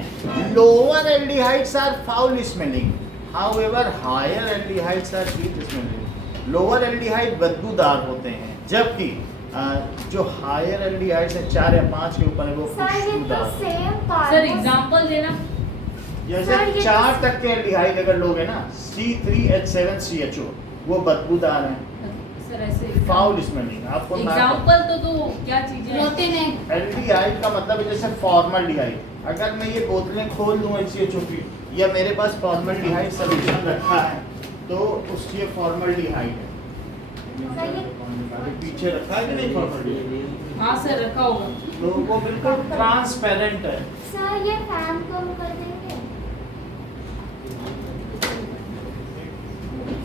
lower aldehydes are foul smelling however higher aldehydes are sweet smelling lower aldehyde बदबूदार होते हैं जबकि जो हायर एल्डिहाइड्स है 4 या 5 के ऊपर है वो Sir, ये तो खुशबूदार same सर carbon एग्जांपल देना। जैसे Sir, ये 4 तक के एल्डिहाइड अगर लोगे ना C3H7CHO वो बदबूदार है सर ऐसे फाउल स्मेलिंग आपको एग्जांपल तो दो क्या चीजें हैं? Protein है. एल्डिहाइड का मतलब है जैसे फॉर्मल्डिहाइड अगर मैं ये बोतलें खोल दूं HCHO की या मेरे पास फॉर्मल्डिहाइड सॉल्यूशन रखा है तो उसकी ये फॉर्मल्डिहाइड है पीछे रखा है कि नहीं फॉर्मल्डिहाइड हाँ सर रखा होगा। तो वो बिल्कुल ट्रांसपेरेंट है सर ये फैन कम कर देंगे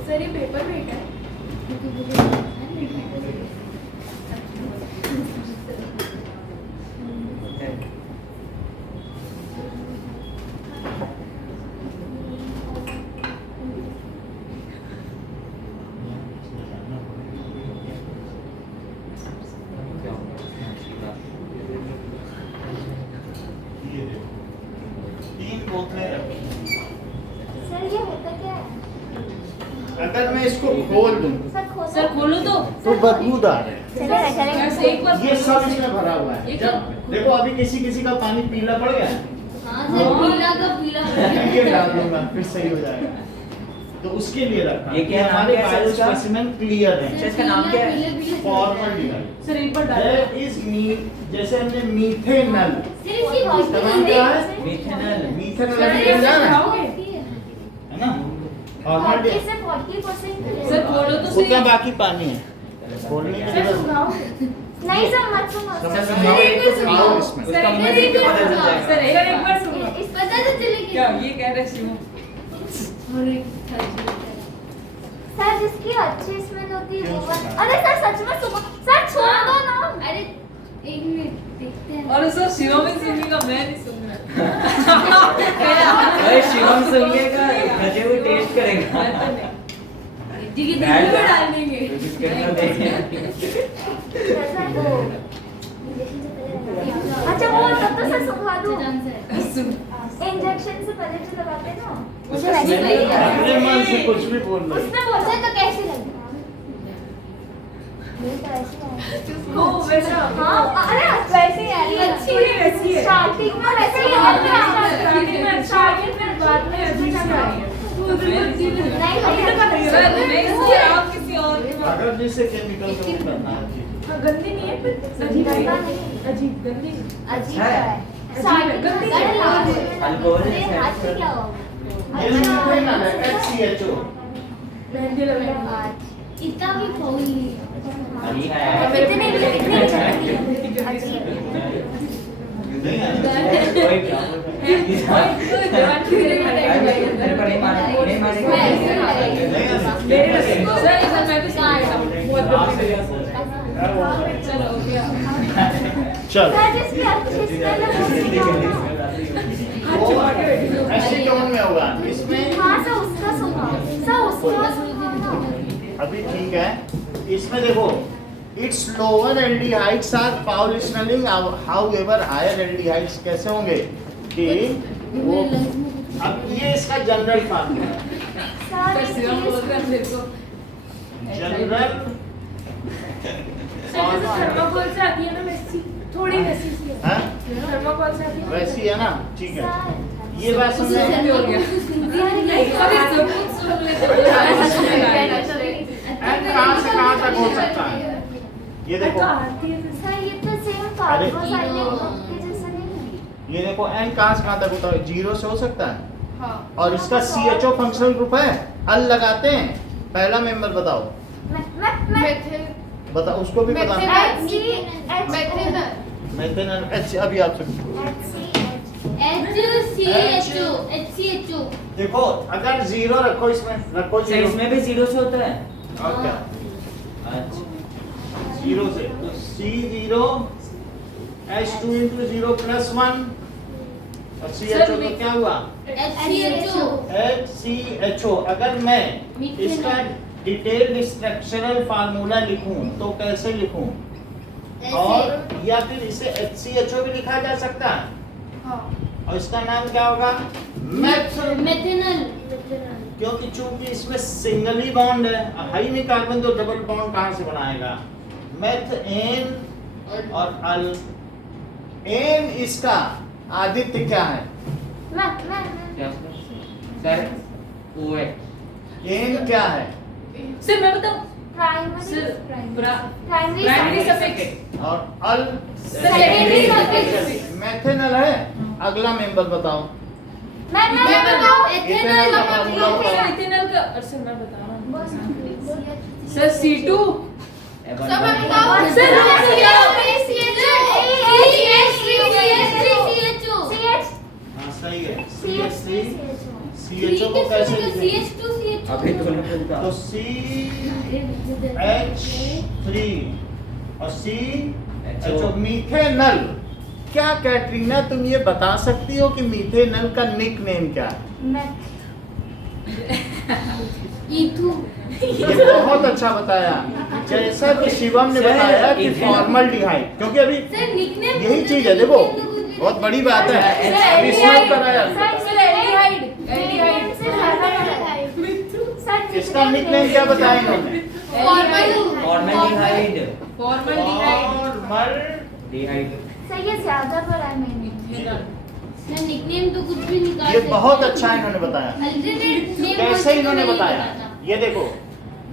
सर ये पेपर वेट है ये देखो 3 बोतलें रखी सर ये होता क्या है अगर मैं इसको खोल दूं सर खोलो सर खोलो तो बदबूदार है ऐसे एक बार ये सब इसमें भरा हुआ है ये जब देखो अभी किसी का पानी पीला पड़ गया है हाँ सर पीला का पीला. ये डाल दूंगा फिर सही हो जाएगा तो उसके लिए रखा ये क्या नाम हमारे क्या है इसका? बायोस्पेसिमेन क्लियर है इसका नाम क्या है? फॉर्मल्डिहाइड सर एक बार डालो। दैट इज जैसे हमने मीथेनल सर इसकी इसका नाम क्या है मिथेनॉल मीथेनल सर ये जाना है समझाओगे? है ना फॉर्मल्डिहाइड से 40% सर खोलो तो उतना सही। बाकी पानी है खोलने की सर जरूरत सुनाओगे नहीं सर मत सुनो समझ सर। में एक बार आओ सुनाओ। इसमें उसका मुंह देख के पता चल जाएगा सर एक बार सुनो। इस पता तो चलेगी. क्या ये कह रहे शिवम? सर जिसकी अच्छी स्मेल होती है क्यों वो सुना? अरे सर सच में सुनो सर छोड़ दो ना अरे एक मिनट देखते हैं. और सर शिवम ही सुनेगा मैं नहीं सुन रहा। अरे शिवम सुनिएगा मुझे वो टेस्ट करेगा मैं तो नहीं। जी की बैठ दिल में जा। डाल देंगे. इसके अंदर देखें सर वो अच्छा वो तब तो सर सुखा दो जान से. सुन। इंजेक्शन से पहले जो लगाते हैं ना उसका वैसे smell नहीं है। है। अपने मन से कुछ भी बोल लो उसने बोला सर तो कैसे लगी? ये तो ऐसे है वो वैसा हाँ अरे वैसे ही है अच्छी है वैसी है स्टार्टिंग में वैसे ही है स्टार्टिंग में बाद में अजीब सी आई है नहीं अभी तक पता नहीं सर है। नहीं सर आप किसी और के पास। अगर जिससे केमिकल को करना है जी। हाँ, गंदी नहीं है पर अजीब गंदा है नहीं। अजीब गंदी नहीं। अजीब है। है स्टार्टिंग में अरे लास्ट में अल्कोहल अरे है। हाथ से क्या होगा ये मीथेनल है HCHO मेहंदी लगाई इतना भी खोल नहीं है. अभी है इतनी इतनी अजीब नहीं है कोई प्रॉब्लम तेरे को नहीं मानेगा नहीं मानेगा मेरे सर मैं भी सुन रहा हूँ। चलो हो गया। चल सर जिसकी अच्छी स्मेल है वो एसीटोन में होगा इसमें हाँ सर उसका सुखा ना अभी ठीक है इसमें देखो it's lower aldehydes are foul smelling however higher aldehydes कैसे होंगे कि वो अब ये इसका जनरल फार्मूला है सर सर शिवम बोल रहे हैं मेरे को। जनरल सर जैसे थर्माकोल से आती है ना वैसी थोड़ी वैसी सी है हाँ थर्माकोल से आती है वैसी है ना ठीक है सर ये बात उससे समझे भी हो गया। अभी सबूत सुन लेते हो। एंड कहाँ से कहाँ तक हो सकता है ये देखो तो आती है सर ये तो सेम अरे। कार्बोहाइड्रेट ग्रुप के जैसा नहीं है ये देखो n कहाँ से कहाँ तक होता है, 0 से हो सकता है। हाँ और इसका CHO फंक्शनल ग्रुप है, अल लगाते हैं। पहला मेंबर बताओ, मेथिल बताओ उसको भी बताओ। मेथिल मेथेनल H, अभी आपसे HCHO देखो, अगर 0 रखो इसमें, रखो सर 0 इसमें भी 0 से होता है। और क्या अच्छा 0 से, तो C0 H2 into 0 plus 1 और CHO तो क्या हुआ HCHO। अगर मैं इसका डिटेल्ड स्ट्रक्चरल फार्मूला लिखूं तो कैसे लिखूं, और या फिर इसे HCHO भी लिखा जा सकता है, और इसका नाम क्या होगा, मेथेनल। क्योंकि चूंकि इसमें सिंगल ही बॉन्ड है, हाई में कार्बन तो डबल बॉन्ड कहां से बनाएगा, मेथेन और अल। एन इसका आदित्य क्या है, क्या सर OH एन क्या है, सर मैं बताऊं primary sir primary primary suffix suffix और अल सेकेंडरी सफिक्स। मेथेनल है। अगला मेंबर बताओ, मैं बताऊं इथेनॉल का फार्मूला बताओ। इथेनॉल का, और सर मैं बता रहा हूं सर C2 सब मैं बताऊं सर हाँ सही है, CHO को कैसे लिखेंगे, अभी तो नहीं बोलता। तो CH3 और CHO मीथेनल। क्या कैटरीना तुम ये बता सकती हो कि मीथेनल का निक नेम क्या है? ये बहुत अच्छा बताया, जैसा कि शिवम ने बताया कि फॉर्मल्डिहाइड, क्योंकि अभी यही चीज है, देखो बहुत बड़ी बात है, अभी इसमें कराया। इसका निक नेम क्या बताया इन्होंने, फॉर्मल्डिहाइड फॉर्मल्डिहाइड। सही है, ज्यादा पढ़ा है मैंने। निकनेम तो कुछ भी निकाल ये बहुत अच्छा इन्होंने बताया। कैसे इन्होंने बताया, ये देखो,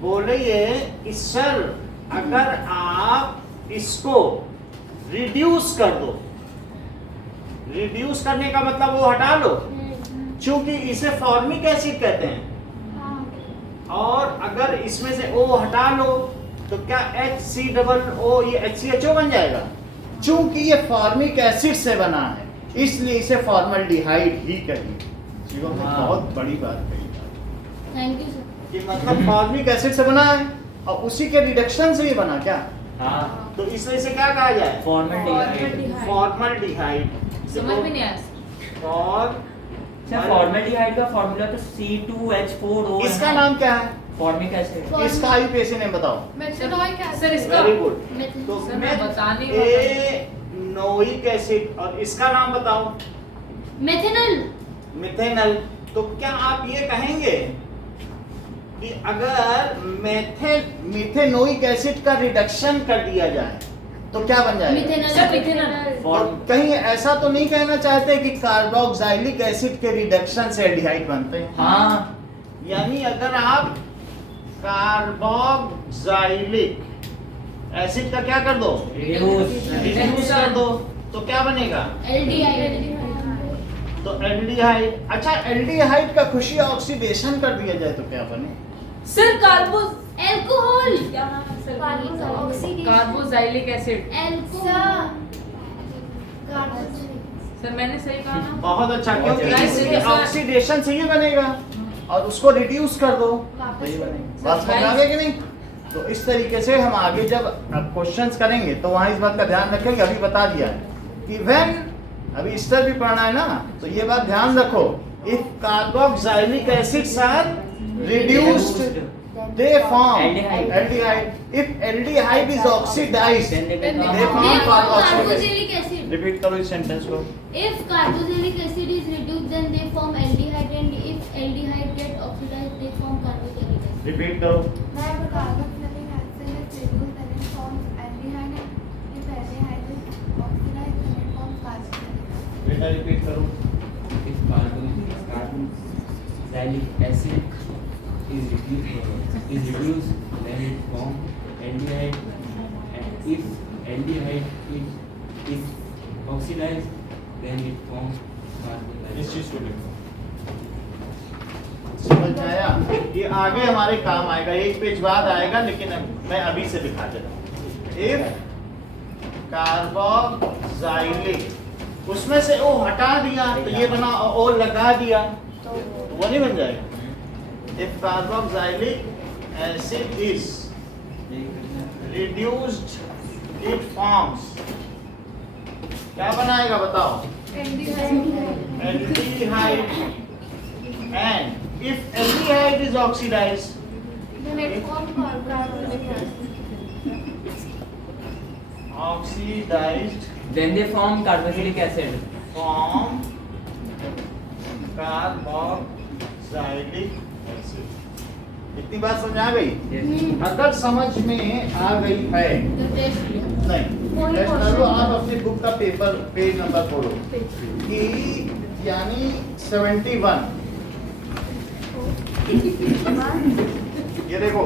बोले ये कि सर अगर आप इसको रिड्यूस कर दो, रिड्यूस करने का मतलब वो हटा लो, क्योंकि इसे फॉर्मिक एसिड कहते हैं, और अगर इसमें से O हटा लो तो क्या HCOO ये HCHO बन जाएगा। चूंकि ये फॉर्मिक एसिड से बना है, इसलिए इसे फॉर्मल्डिहाइड ही कहिए। जीवन में बहुत बड़ी बात कही थैंक यू सर। कि मतलब फॉर्मिक एसिड से बना है और उसी के रिडक्शन से ही बना क्या, हाँ तो इसलिए इसे क्या कहा जाए, फॉर्मल्डिहाइड। फॉर्मल्डिहाइड। समझ में नहीं आया सर फॉर्मल्डिहाइड का फार्मूला तो C2H4O है। इसका नाम क्या है, फॉर्मिक एसिड। इसका आईपीएसी नेम बताओ। मेथिनोइक सर इसका वेरी गुड। तो सर मैं बताने नोइक एसिड, और इसका नाम बताओ, मेथेनल। मिथेनल। तो क्या आप ये कहेंगे कि अगर मिथेनोइक एसिड का रिडक्शन कर दिया जाए तो क्या बन जाएगा, सर मिथेनल। और कहीं ऐसा तो नहीं कहना चाहते कि कार्बोक्सिलिक एसिड के रिडक्शन से एल्डिहाइड बनते हैं। हाँ यानी अगर आप कार्बोक्सिलिक एसिड का क्या कर दो, रिड्यूस कर दो, तो क्या बनेगा, एल्डिहाइड। तो एल्डिहाइड। अच्छा, एल्डिहाइड का खुशी ऑक्सीडेशन कर दिया जाए तो क्या बने, sir कार्बोज alcohol. Carboxylic acid. Sir मैंने सही कहा ना? बहुत अच्छा, क्योंकि बहुत इसके ऑक्सीडेशन से ही बनेगा, और उसको रिड्यूस कर दो तो ये बनेगा। बात समझ आ गई कि नहीं? तो इस तरीके से हम आगे जब क्वेश्चंस करेंगे तो वहां इस बात का ध्यान रखेंगे। अभी बता दिया है कि व्हेन, अभी स्टर भी पढ़ना है ना, तो ये बात ध्यान रखो, if carboxylic acids are reduced they form aldehyde. If aldehyde is oxidized, they form carboxylic acid. Repeat करो इस सेंटेंस को। If carboxylic acid is reduced, then they form aldehyde, and if aldehyde get oxidized, they form carboxylic acid. Repeat करो। Carboxylic acid is reduced and it forms aldehyde, and if aldehyde is oxidized then it forms carboxylic acid. बेटा repeat करो। If carboxylic acid is reduced, then it forms aldehyde, and if aldehyde is oxidized, Then it forms carbon इस चीज को लिखो। समझ में आया? ये आगे हमारे काम आएगा, एक पेज बाद आएगा, लेकिन मैं अभी से दिखा देता हूँ। इफ कार्बोक्सिलिक, उसमें से ओ हटा दिया तो ये बना ओ लगा दिया तो वो नहीं बन जाएगा। If carboxylic acid is reduced, it forms, क्या बनाएगा बताओ? Aldehyde. And if aldehyde is oxidized, Then it forms carbonic acid. oxidized Then they form carboxylic acid. form carboxylic acid. इतनी बात समझ आ गई? Yes. अगर समझ में आ गई है तो टेस्ट नहीं, टेस्ट कर लो। आप अपनी बुक का पेपर पेज नंबर खोलो कि यानी 71, ये देखो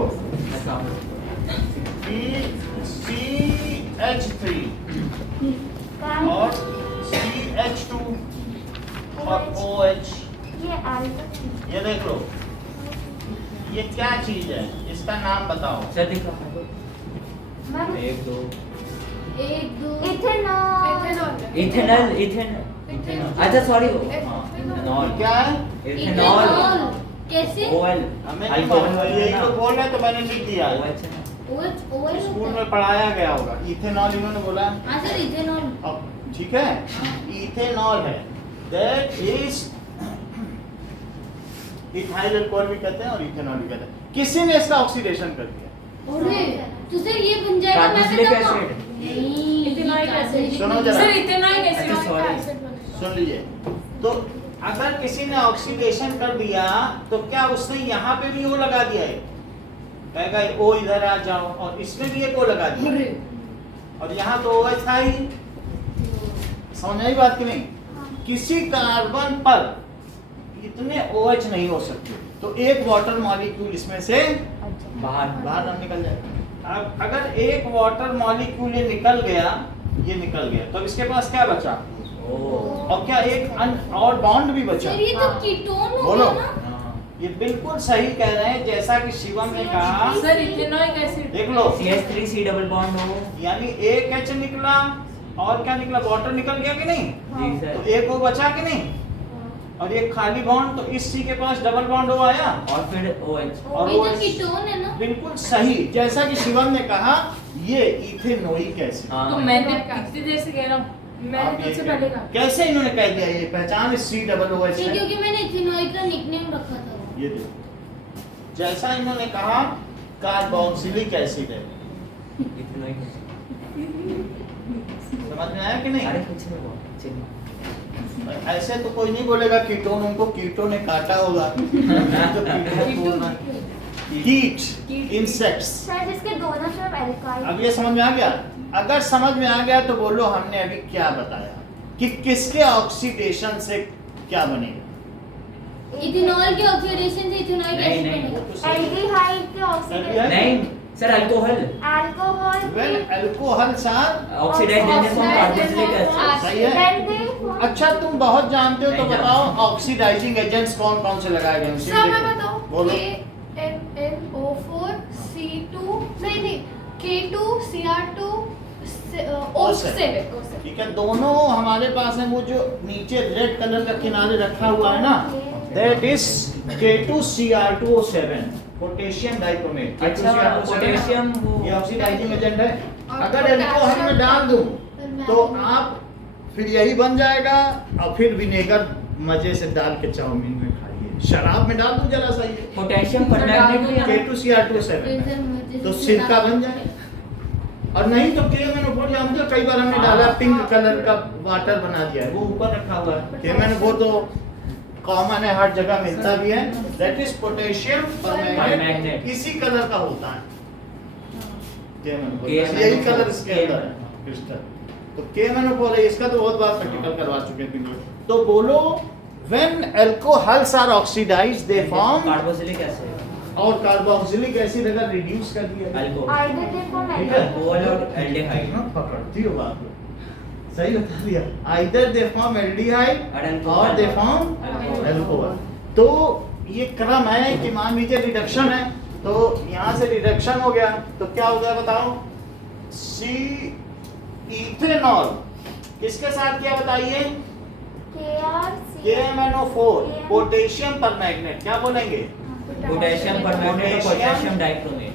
CH3 और CH2 और OH, ये alcohol ये देख लो, ये क्या चीज है? इसका नाम बताओ। सर देखो मैम 1 2 एक दो इथेनॉल इथेनॉल अच्छा सॉरी हाँ, इथेनॉल क्या है? इथेनॉल कैसे? ओएल हमें नहीं मालूम, यही तो बोल रहे तो मैंने लिख दिया। OH स्कूल में पढ़ाया गया होगा। इथेनॉल इन्होंने बोला। हाँ सर इथेनॉल। अब ठीक है, इथेनॉल है, दैट इज इथाइल अल्कोहल भी कहते हैं और इथेनॉल भी कहते हैं। किसी ने इसका ऑक्सीडेशन कर दिया। अरे तो सर ये बन जाएगा मैं कार्बोक्सिलिक बताऊंगा। एसिड। नहीं इथेनॉइक एसिड। सुनो जरा, सर इथेनॉइक एसिड अच्छा, sorry. सुन लीजिए। तो अगर किसी ने ऑक्सीडेशन कर दिया तो क्या उसने यहाँ पे भी वो लगा दिया है? कहेगा ओ इधर आ जाओ, और इसमें भी एक ओ लगा दिया, और यहाँ तो OH था ही। समझ आई बात कि नहीं? किसी कार्बन पर इतने OH नहीं हो सकते, तो एक वाटर मॉलिक्यूल इसमें से बाहर ना निकल जाए। अब अगर एक वाटर मॉलिक्यूल ये निकल गया, तो इसके पास क्या बचा? और क्या एक और बॉन्ड भी बचा? सर ये तो कीटोन हो बोलो। गया ना? ये बिल्कुल सही कह रहे हैं, जैसा कि शिवम ने कहा। Sir ethanoic acid. देख लो, CH3C डबल बॉन्ड हो यानी एक H निकला और क्या निकला? वाटर निकल गया कि नहीं? जी तो सर एक वो बचा कि नहीं? और ये खाली बॉन्ड, तो इस C के पास डबल बॉन्ड हो आया। और फिर OH और ये वो तो कीटोन है ना? बिल्कुल सही, जैसा कि शिवम ने कहा, ये इथेनोइक एसिड। हाँ। तो मैंने कितनी देर से कह रहा हूँ। मैंने तुझसे पहले कहा। कैसे इन्होंने कह दिया ये पहचान इस COOH सर है? क्योंकि मैंने इथेनॉइक का निकनेम रखा था। ये देखो, जैसा इन्होंने कहा कार्बोक्सिलिक एसिड है। Ethanoic acid. समझ में आया कि नहीं? अरे कुछ नहीं हुआ चलिए ऐसे तो कोई नहीं बोलेगा कीटोन, उनको कीटोन ने काटा होगा। तो कीटोन बोलना। कीट, इंसेक्ट्स। सर जिसके दोनों तरफ एल्काइल। अब ये समझ में आ गया? अगर समझ में आ गया तो बोलो हमने अभी क्या बताया कि किसके ऑक्सीडेशन से क्या बनेगा। इथेनॉल के ऑक्सीडेशन से इथेनॉइक नहीं, एसिड नहीं, बनेगा। वो तो सही है। एल्डिहाइड के ऑक्सीडेशन। नहीं sir alcohol alcohol When alcohol are oxidise देने से कार्बोक्सिलिक एसिड सही है। Then they अच्छा तुम बहुत जानते हो तो नहीं बताओ ऑक्सीडाइजिंग एजेंट्स कौन कौन से लगाए गए हैं? सर मैं बताऊँ। बोलो। KNO4 C2 नहीं K2 CR2 O7 ठीक है, दोनों हमारे पास है। वो जो नीचे रेड कलर का किनारे रखा हुआ है ना, that is K2Cr2O7 potassium dichromate. अच्छा पोटेशियम ये ऑक्सीडाइजिंग एजेंट है। अगर अल्कोहल में डाल दूं तो आप फिर यही बन जाएगा, और फिर विनेगर मजे से डाल के चाउमीन में खाइए। शराब में डाल दूं जरा सा ये पोटेशियम परमैंगनेट भी है K2Cr2O7 तो सिरका बन जाए। और नहीं तो KMnO4 जानते हो, कई बार हमने डाला पिंक कलर का वाटर बना दिया है, वो ऊपर रखा हुआ है। KMnO4 तो कॉमन है, हर जगह मिलता भी है। दैट इज पोटेशियम परमैंगनेट, इसी कलर का होता है KMnO4, यही कलर इसके अंदर है क्रिस्टल। तो KMnO4 है, इसका तो बहुत बार प्रैक्टिकल करवा चुके हैं पिंक। तो बोलो when alcohols are oxidised they form carboxylic acid और कार्बोक्सिलिक एसिड अगर रिड्यूस कर दिया अल्कोहल either they form ठीक है। अल्कोहल और एल्डिहाइड पकड़ती हो बात। सही बता दिया। आइदर दे फॉर्म एल्डिहाइड और और दे फॉर्म अल्कोहल। अल्कोहल। तो ये क्रम है कि मान लीजिए रिडक्शन है, तो यहाँ से रिडक्शन हो गया तो क्या हो गया बताओ? सी इथेनॉल किसके साथ किया बताइए? KMnO4 पोटेशियम पर मैग्नेट, क्या बोलेंगे? पोटेशियम परमैंगनेट और पोटेशियम डाइक्रोमेट।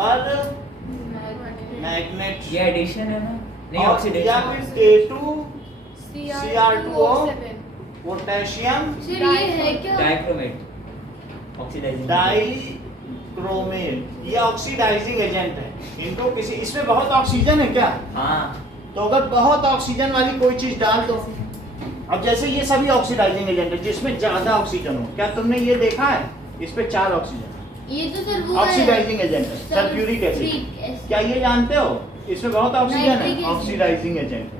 पर मैग्नेट ये एडिशन है ना, नहीं और या ऑक्सीडेशन। फिर K2 पोटेशियम सर ये है क्या? Dichromate oxidising. डाइक्रोमेट, ये ऑक्सीडाइजिंग एजेंट है। इनको किसी, इसमें बहुत ऑक्सीजन है क्या? हाँ, तो अगर बहुत ऑक्सीजन वाली कोई चीज डाल दो, अब जैसे ये सभी ऑक्सीडाइजिंग एजेंट है जिसमें ज्यादा ऑक्सीजन हो, क्या तुमने ये देखा है? इस पे 4 ऑक्सीजन, ये तो सर वो है ऑक्सीडाइजिंग एजेंट है, सल्फ्यूरिक एसिड। क्या ये जानते हो इसमें बहुत ऑक्सीजन है? Nitric acid. ऑक्सीडाइजिंग एजेंट है।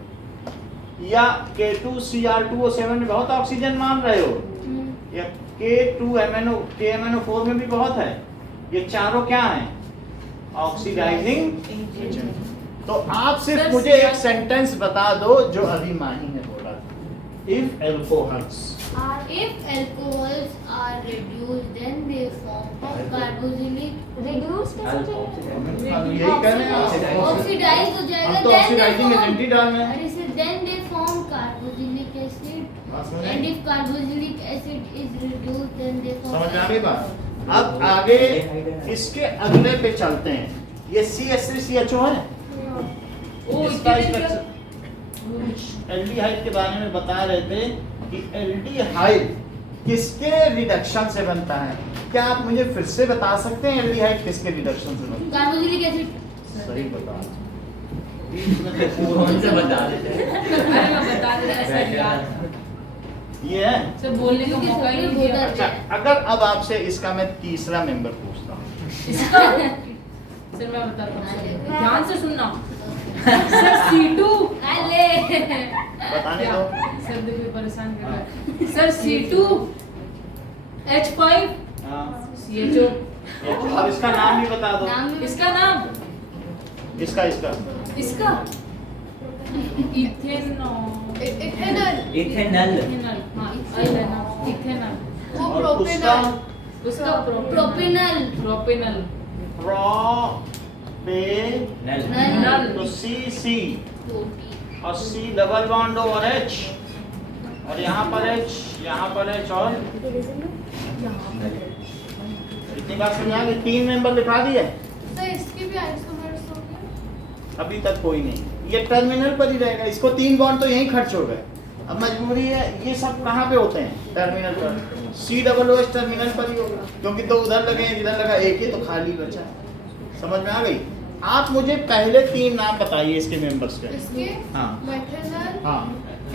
या K2Cr2O7 में बहुत ऑक्सीजन मान रहे हो, या KMnO4 में भी बहुत है। ये चारों क्या हैं? Oxidising agent. तो आप सिर्फ मुझे एक सेंटेंस बता दो जो अभी माही ने बोला, if alcohols If alcohols are reduced, then they form carboxylic Reduce कैसे हम यही कह रहे हैं, oxidized हो जाएगा, हम तो then they oxidising form agent ही डाल रहे हैं। अरे sir then they form carboxylic acid, बात समझ and I? if carboxylic acid is reduced, then they form समझ में आ गई बात? अब आगे इसके अगले पे चलते हैं। ये CH3CHO है, इसका स्ट्रक्चर एल्डिहाइड के बारे में बता रहे थे कि एल्डिहाइड किसके रिडक्शन से बनता है? क्या आप मुझे फिर से बता सकते हैं एल्डिहाइड किसके रिडक्शन से बनता carboxylic acid। है? सही बता। कौन से बता देते हैं? अरे मैं बता दे रहा सर यार, ये है। सर बोलने का क्योंकि मौका ही सबने नहीं दिया। बोला। अच्छा, अगर अब आपसे इसका मैं तीसरा मेंबर पूछता हूँ, सर मैं बताता हूँ, ध्यान से सुनना। सर C2 अले बताने क्या? दो। सर देखिए परेशान कर रहा है। सर C2 H5 हाँ। CHO। और इसका नाम भी बता दो। नाम भी इसका नाम, इसका इसका इसका इथेनॉल, इथेनॉल, इथेनल। इथेनॉल, हाँ इथेनॉल, इथेनॉल। वो और उसका प्रोपेनॉल, उसका प्रोपेनल प्रोपेनल, प्रोपेनल। नल तो C और C double bond over H, और यहाँ पर H, यहाँ पर H, और इतनी बात समझ आ गई? 3 मेंबर लिखा दिए। सर इसके भी आइसोमर्स हो गए। अभी तक कोई नहीं, ये टर्मिनल पर ही रहेगा। इसको 3 बॉन्ड तो यहीं खर्च हो गए। अब मजबूरी है, ये सब कहाँ पे होते हैं? टर्मिनल पर। COOH टर्मिनल पर ही होगा, क्योंकि 2 उधर लगे हैं, इधर लगा 1 ही, तो खाली बचा है। समझ में आ गई? आप मुझे पहले 3 नाम बताइए इसके मेंबर्स के। इसके हाँ मेथेनॉल, हाँ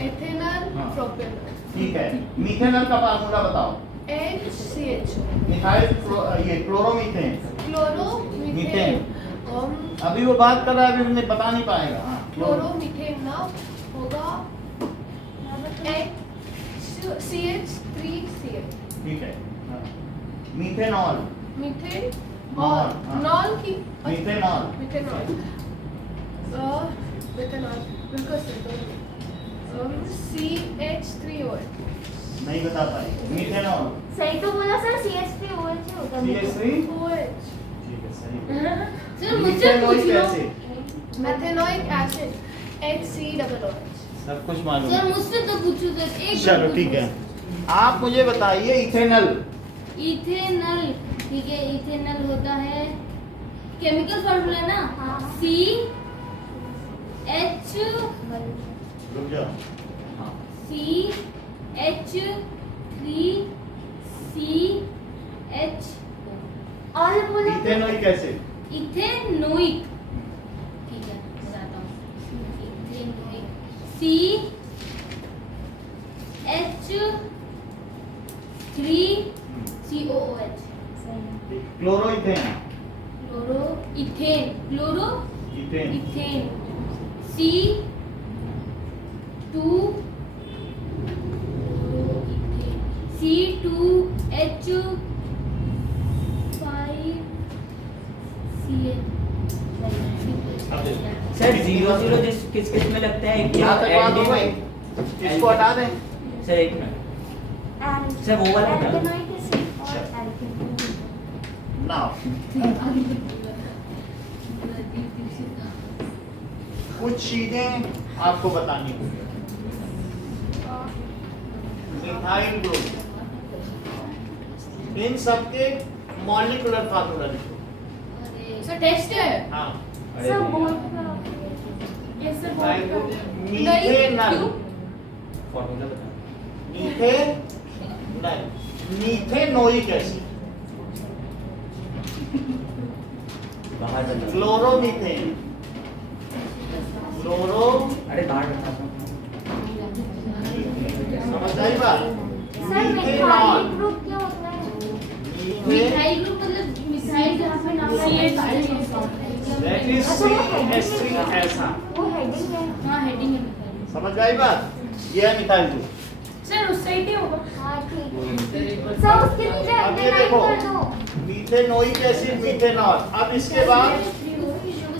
एथेनॉल, हाँ। प्रोपेनॉल, ठीक है। मीथेनॉल का फार्मूला बताओ। HCHO, मिथाइल ये क्लोरोमीथेन। क्लोरोमीथेन, अभी वो बात कर रहा है, अभी मुझे बता नहीं पाएगा। हाँ, क्लोरोमीथेन ना होगा CH3CH, ठीक है। हाँ। मीथेनॉल, मीथेन नॉल, और हाँ। नॉल की मीथेनॉल, मिथेनॉल, मिथेनॉल बिल्कुल सही। CH3OH, नहीं बता पाई। मीथेनॉल, सही तो बोला सर, CH3OH होता है। CH3, OH, ठीक है, सही। सर मुझसे मीथेनॉइक पूछ लो एसिड, मेथेनोइक एसिड, HCOOH। सब कुछ मालूम सर है। मुझसे तो पूछो सर एक चलो ठीक है, आप मुझे बताइए इथेनल। इथेनल, ठीक है, इथेनल होता है केमिकल फॉर्मूला ना, हाँ। CH रुक जाओ। हाँ। CH3CH और बोला इथेनोइक एसिड, इथेनोइक, ठीक है बताता हूँ। Ethanoic CH3COOH, chloroethane, chloro ethane, chloro ethane, ethane C2 C2H5CH। Sir 00 जिस किस किस में लगते हैं? एक यहाँ तक बात हो गई, एल्डिहाइड। इसको हटा दें। सर एक मिनट And सर वो वाला हटा दो। alkanite is or alkene. Now कुछ चीजें आपको बतानी होंगी। मिथाइल ग्रुप, इन सबके मॉलिक्यूलर फार्मूला लिखो। सर टेस्ट है हाँ, अरे So भैया। both ये सर मिथाइल ग्रुप, बहुत मीथेनल, फॉर्मूला बता। मीथेनल, मीथेनोइक एसिड, बाहर बता। क्लोरोमीथेन, क्लोरो, अरे बाहर बता। समझ आई बात? Sir, मीथेनॉल, methyl group क्या होता है? मीथेन, मिथाइल ग्रुप मतलब मिथाइल जहाँ पे नाम that is CH3 ऐसा। वो heading है. हाँ हेडिंग है मिथाइल। समझ आई बात? ये है मिथाइल ग्रुप। सर उस साइड ही होगा हाँ ठीक है. Sir उसके नीचे अब ये alkanite देखो, कर दो. Methanoic acid, methanol. अब इसके बाद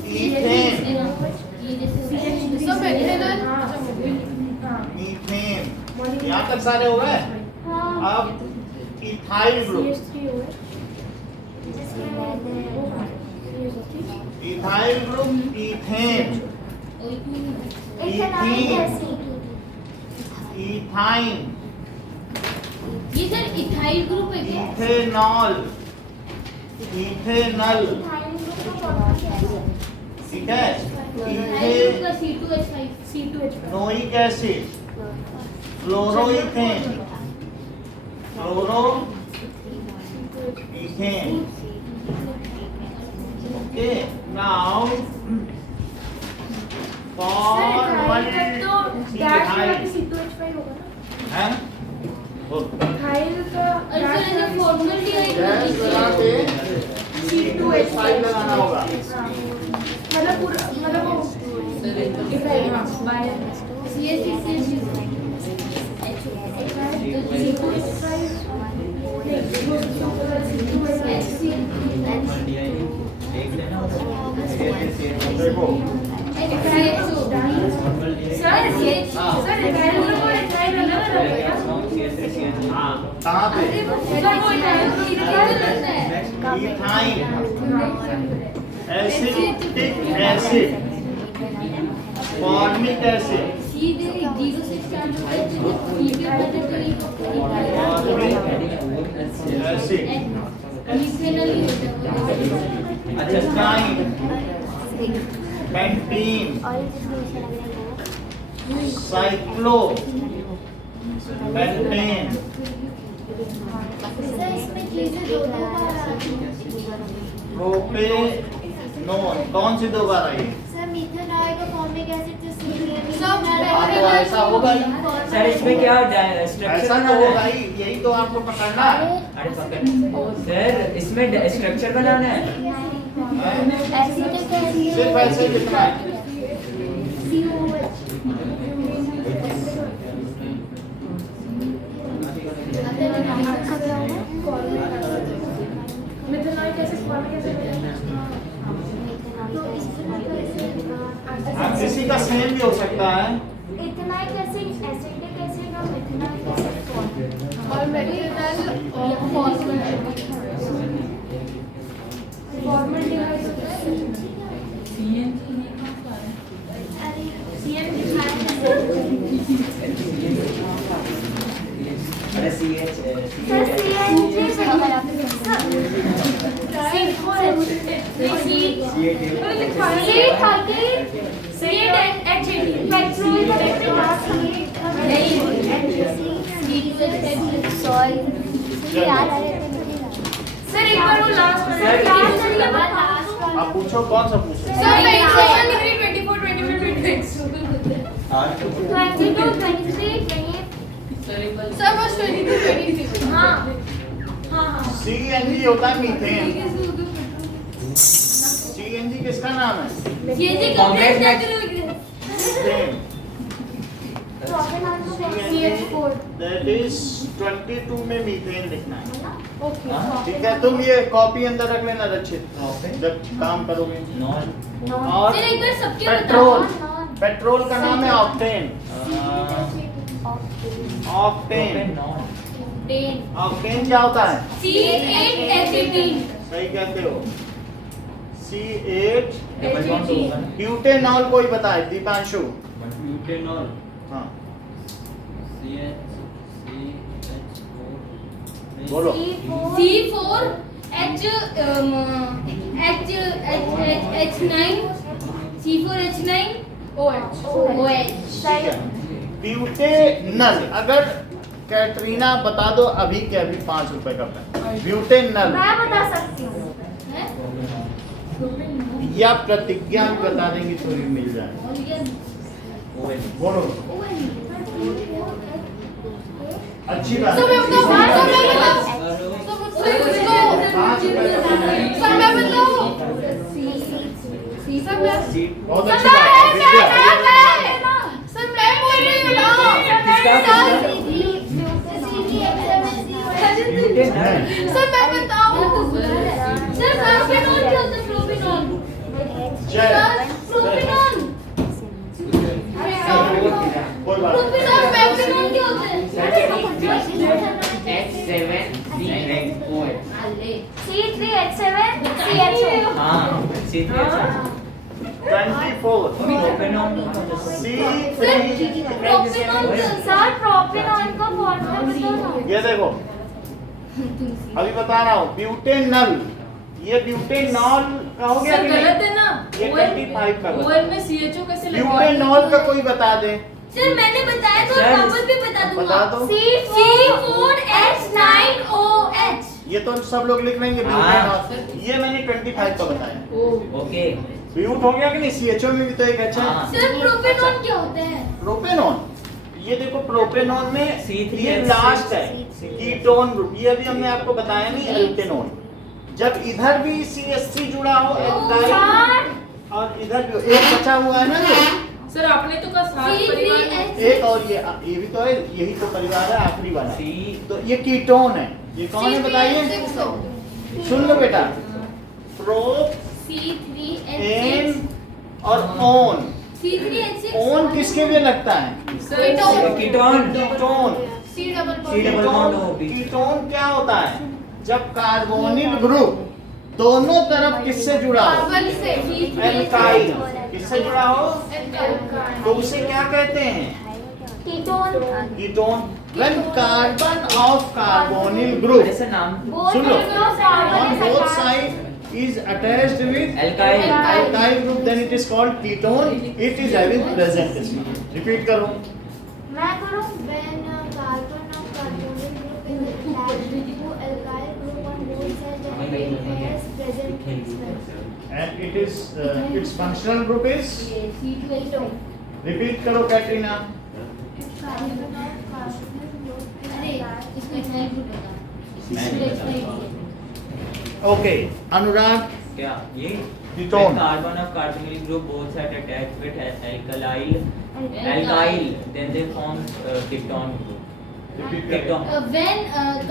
इथेन, सब मेथेनॉल मीथेन, यहाँ तक सारे हो गए। हाँ. अब ethyl group, ethyl group, ethane, Ethanite acid. Ethyne, ये सर इथाइल ग्रुप है क्या? इथेनॉल, इथेनल, Ethyl group का formula क्या है? ठीक है? इथाइल ग्रुप का C2H5 इथेनोइक एसिड, फ्लोरोइथेन, फ्लोरो इथेन। ओके, नाउ हैं? बोल। और सर ऐसे फॉर्मूला गैस लगा के C2H5 लगाना होगा। देख लेना। देखो, हाँ, कहाँ पे? Ethyne, acetic acid, formic acid, zero से स्टार्ट होता है तो ये भी बदल एसिड, मिथेनॉल ही होता है। Alkyne, pentene, cyclo, pentane, sir इसमें चीजें दो दो बार आती हैं. प्रोपेनोन। कौन सी दो बार आई? सर मिथेनॉल का फॉर्मिक एसिड से सब हाँ, तो ऐसा होगा ही। सर इसमें क्या स्ट्रक्चर ऐसा तो होगा ही, यही तो आपको पकड़ना है। अरे पकड़ सर, इसमें स्ट्रक्चर बनाना है। सिर्फ ऐसे ही लिखना है। हाँ, किसी का सेम भी हो सकता है। इथेनॉइक एसिड एसिटिक एसिड और मिथेनॉइक एसिड फॉर्म. और मेथेनॉल और फॉस्फेट फॉर्मल्डिहाइड अरे CH सर CNG सर एक बार वो लास्ट आप पूछो, कौन सा पूछो? सर 24 25 सर बस 22 23 हाँ हाँ CNG होता है मीथेन। CNG किसका नाम है? ये कॉम्प्लेक्स मीथेन। That is 22 में मीथेन लिखना है। ठीक है, तुम ये कॉपी अंदर रख लेना रक्षित, जब काम करोगे। नॉन और सर एक बार सबके पेट्रोल, पेट्रोल का नाम है ऑक्टेन। ऑक्टेन। ऑक्टेन क्या होता है? C8H18। सही कहते हो। C8 डबल बॉन्ड होगा। ब्यूटेनॉल कोई बताए? दीपांशु। ब्यूटेनॉल हाँ CH4 बोलो। C4H9 ठीक है। ब्यूटेनल, अगर कैटरीना बता दो अभी के अभी 5 रुपए का पेन। ब्यूटेनल मैं बता सकती हूँ। या प्रतिज्ञा भी बता देंगे तो भी मिल जाए। बोलो। अच्छी बात है। सब मैं बताऊं? बहुत अच्छी बात है। विद्या। सर मैं बोल रही हूँ ना। सर मैं बताऊँ? सर प्रोपिनॉल क्या होता है? प्रोपिनॉल। जय। प्रोपिनॉल। कोई बात नहीं। प्रोपिनॉल प्रोपिनॉल क्या होता है? C3H7 CHO। हाँ C3 24 प्रोपेनॉल प्रोपिनॉल सर प्रोपिनॉल का फॉर्मूला बताओ ना। ये देखो अभी बता रहा हूँ। ब्यूटेनल, ये ब्यूटेनॉल का हो गया सर कि नहीं? गलत है ना। ये 25 का बता। OL में CHO कैसे लगा? ब्यूटेनॉल का कोई बता दे। सर मैंने बताया तो सर, नंबर भी बता दूंगा। बता दो। C4H9OH। ये तो सब लोग लिख लेंगे हाँ। ब्यूटेनॉल। ये मैंने 25 का बताया। ओके ब्यूट हो गया कि नहीं? CHO में भी तो एक अच्छा है। हाँ। सर प्रोपिनॉल क्या होता है? प्रोपेनॉन, ये देखो प्रोपेनॉन में C3H6 ये लास्ट है कीटोन ग्रुप। ये अभी हमने आपको बताया नहीं एल्केनोन। जब इधर भी CH3 जुड़ा हो एल्काइल और इधर भी एक बचा हुआ है ना ये, सर आपने तो कहा 7 परिवार है। C3H। एक और ये भी तो है, यही तो परिवार है आखिरी वाला। C तो ये कीटोन है। ये कौन है बताइए? सुन लो बेटा। Prop C3H6। एन और ओन। C3H6 ओन किसके लिए लगता है? Sir ketone ketone. C double bond हो भी। कीटोन क्या होता है? जब कार्बोनिल ग्रुप दोनों तरफ किससे जुड़ा हो? एल्काइल। किससे जुड़ा हो? तो उसे क्या कहते हैं? Ketone. Ketone. When carbon of carbonyl group, ऐसा नाम सुन लो, on both sides is attached with Alkyl. alkyl group, then it is called ketone. It is having present ism. Repeat करो। मैं करूँ? When carbon of carbonyl group is attached to alkyl group on both sides, then it has present smell. And it is its functional group is. Ketone. Repeat करो Katrina. Carbon of carbonyl group is अरे attached इसको ethyl group बता। Okay, अनुराग। क्या ये Ketone. Carbon of carbonyl group both side attached with alkyl then they form ketone group. Repeat करो। Ketone. When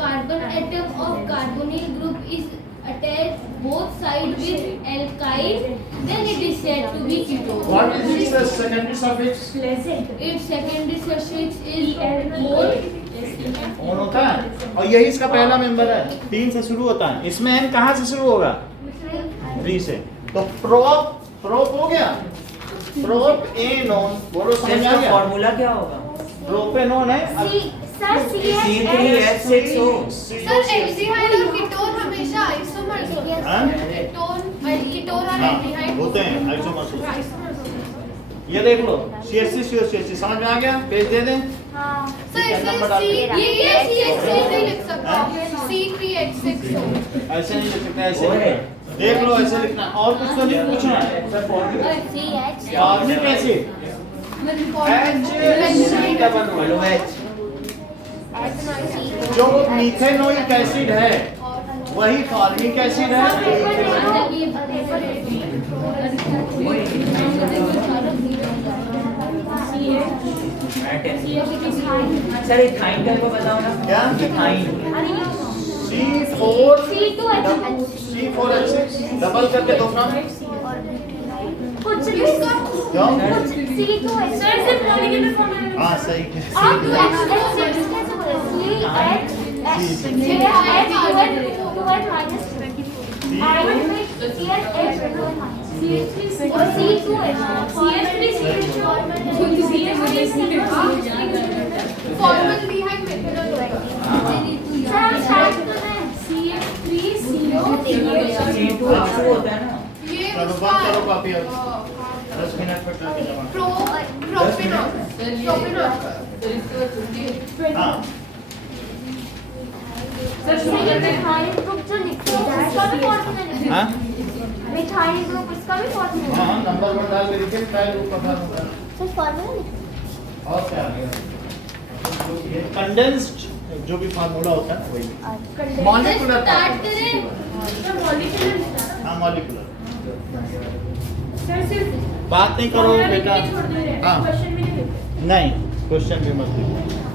carbon atom of carbonyl group is attached both sides with alkyl, then it is said to be ketone. What is its secondary suffix? Its secondary suffix is on. On होता है और यही इसका पहला member है। 3 से शुरू होता है। इसमें एन कहाँ से शुरू होगा? 3 से। तो प्रोप हो गया। प्रोप एनोन। बोलो समझ इसका आ गया? फार्मूला क्या होगा? प्रोपेनोन है। सर C3H6O सर एल्डिहाइड और कीटोन हमेशा आइसोमर्स होते हैं। हाँ? कीटोन और हाँ, एल्डिहाइड होते हैं आइसोमर्स होते हैं। आइसोमर्स होते हैं। ये देख लो CH3 समझ में आ गया? पेज दे दें। हाँ। सर क्या इसे नंबर डालते हैं? CH6 नहीं लिख सकता। C3H6O। ऐसे नहीं लिख सकते, ऐसे ओए। देख लो, ऐसे लिखना। और कुछ तो नहीं पूछना है। फॉर्मिक एसिड HCOOH जो मीथेनोइक एसिड है वही फॉर्मिक एसिड है। सर इथाइन टाइप का बताओ ना। क्या? इथाइन C4H6 डबल करके दो ना। कुछ भी क्यों? C2H सर सिर्फ मॉलिक्यूलर फॉर्मूला हाँ सही आप H कैसे बोले CH2H minus formal behind methodology C2H2 होता है ना। ये चलो बात करो काफी अब 10 मिनट में करके जमा प्रोपेनॉल हाँ मिथाइल ग्रुप जो लिखते हैं उसका भी फॉर्मूला लिखते हाँ हैं मिथाइल ग्रुप इसका भी फॉर्मूला हाँ नंबर 1 डाल के लिखे ट्राई ग्रुप का फार्मूला सर फॉर्मूला लिखते और क्या कंडेंस्ड जो भी फार्मूला होता है ना वही हैं मॉलिक्यूलर स्टार्ट करें हाँ मॉलिक्यूलर सर सिर्फ बात नहीं करो बेटा छोड़ दे रहे हैं हाँ। क्वेश्चन भी नहीं लिखते नहीं क्वेश्चन भी मत लिखो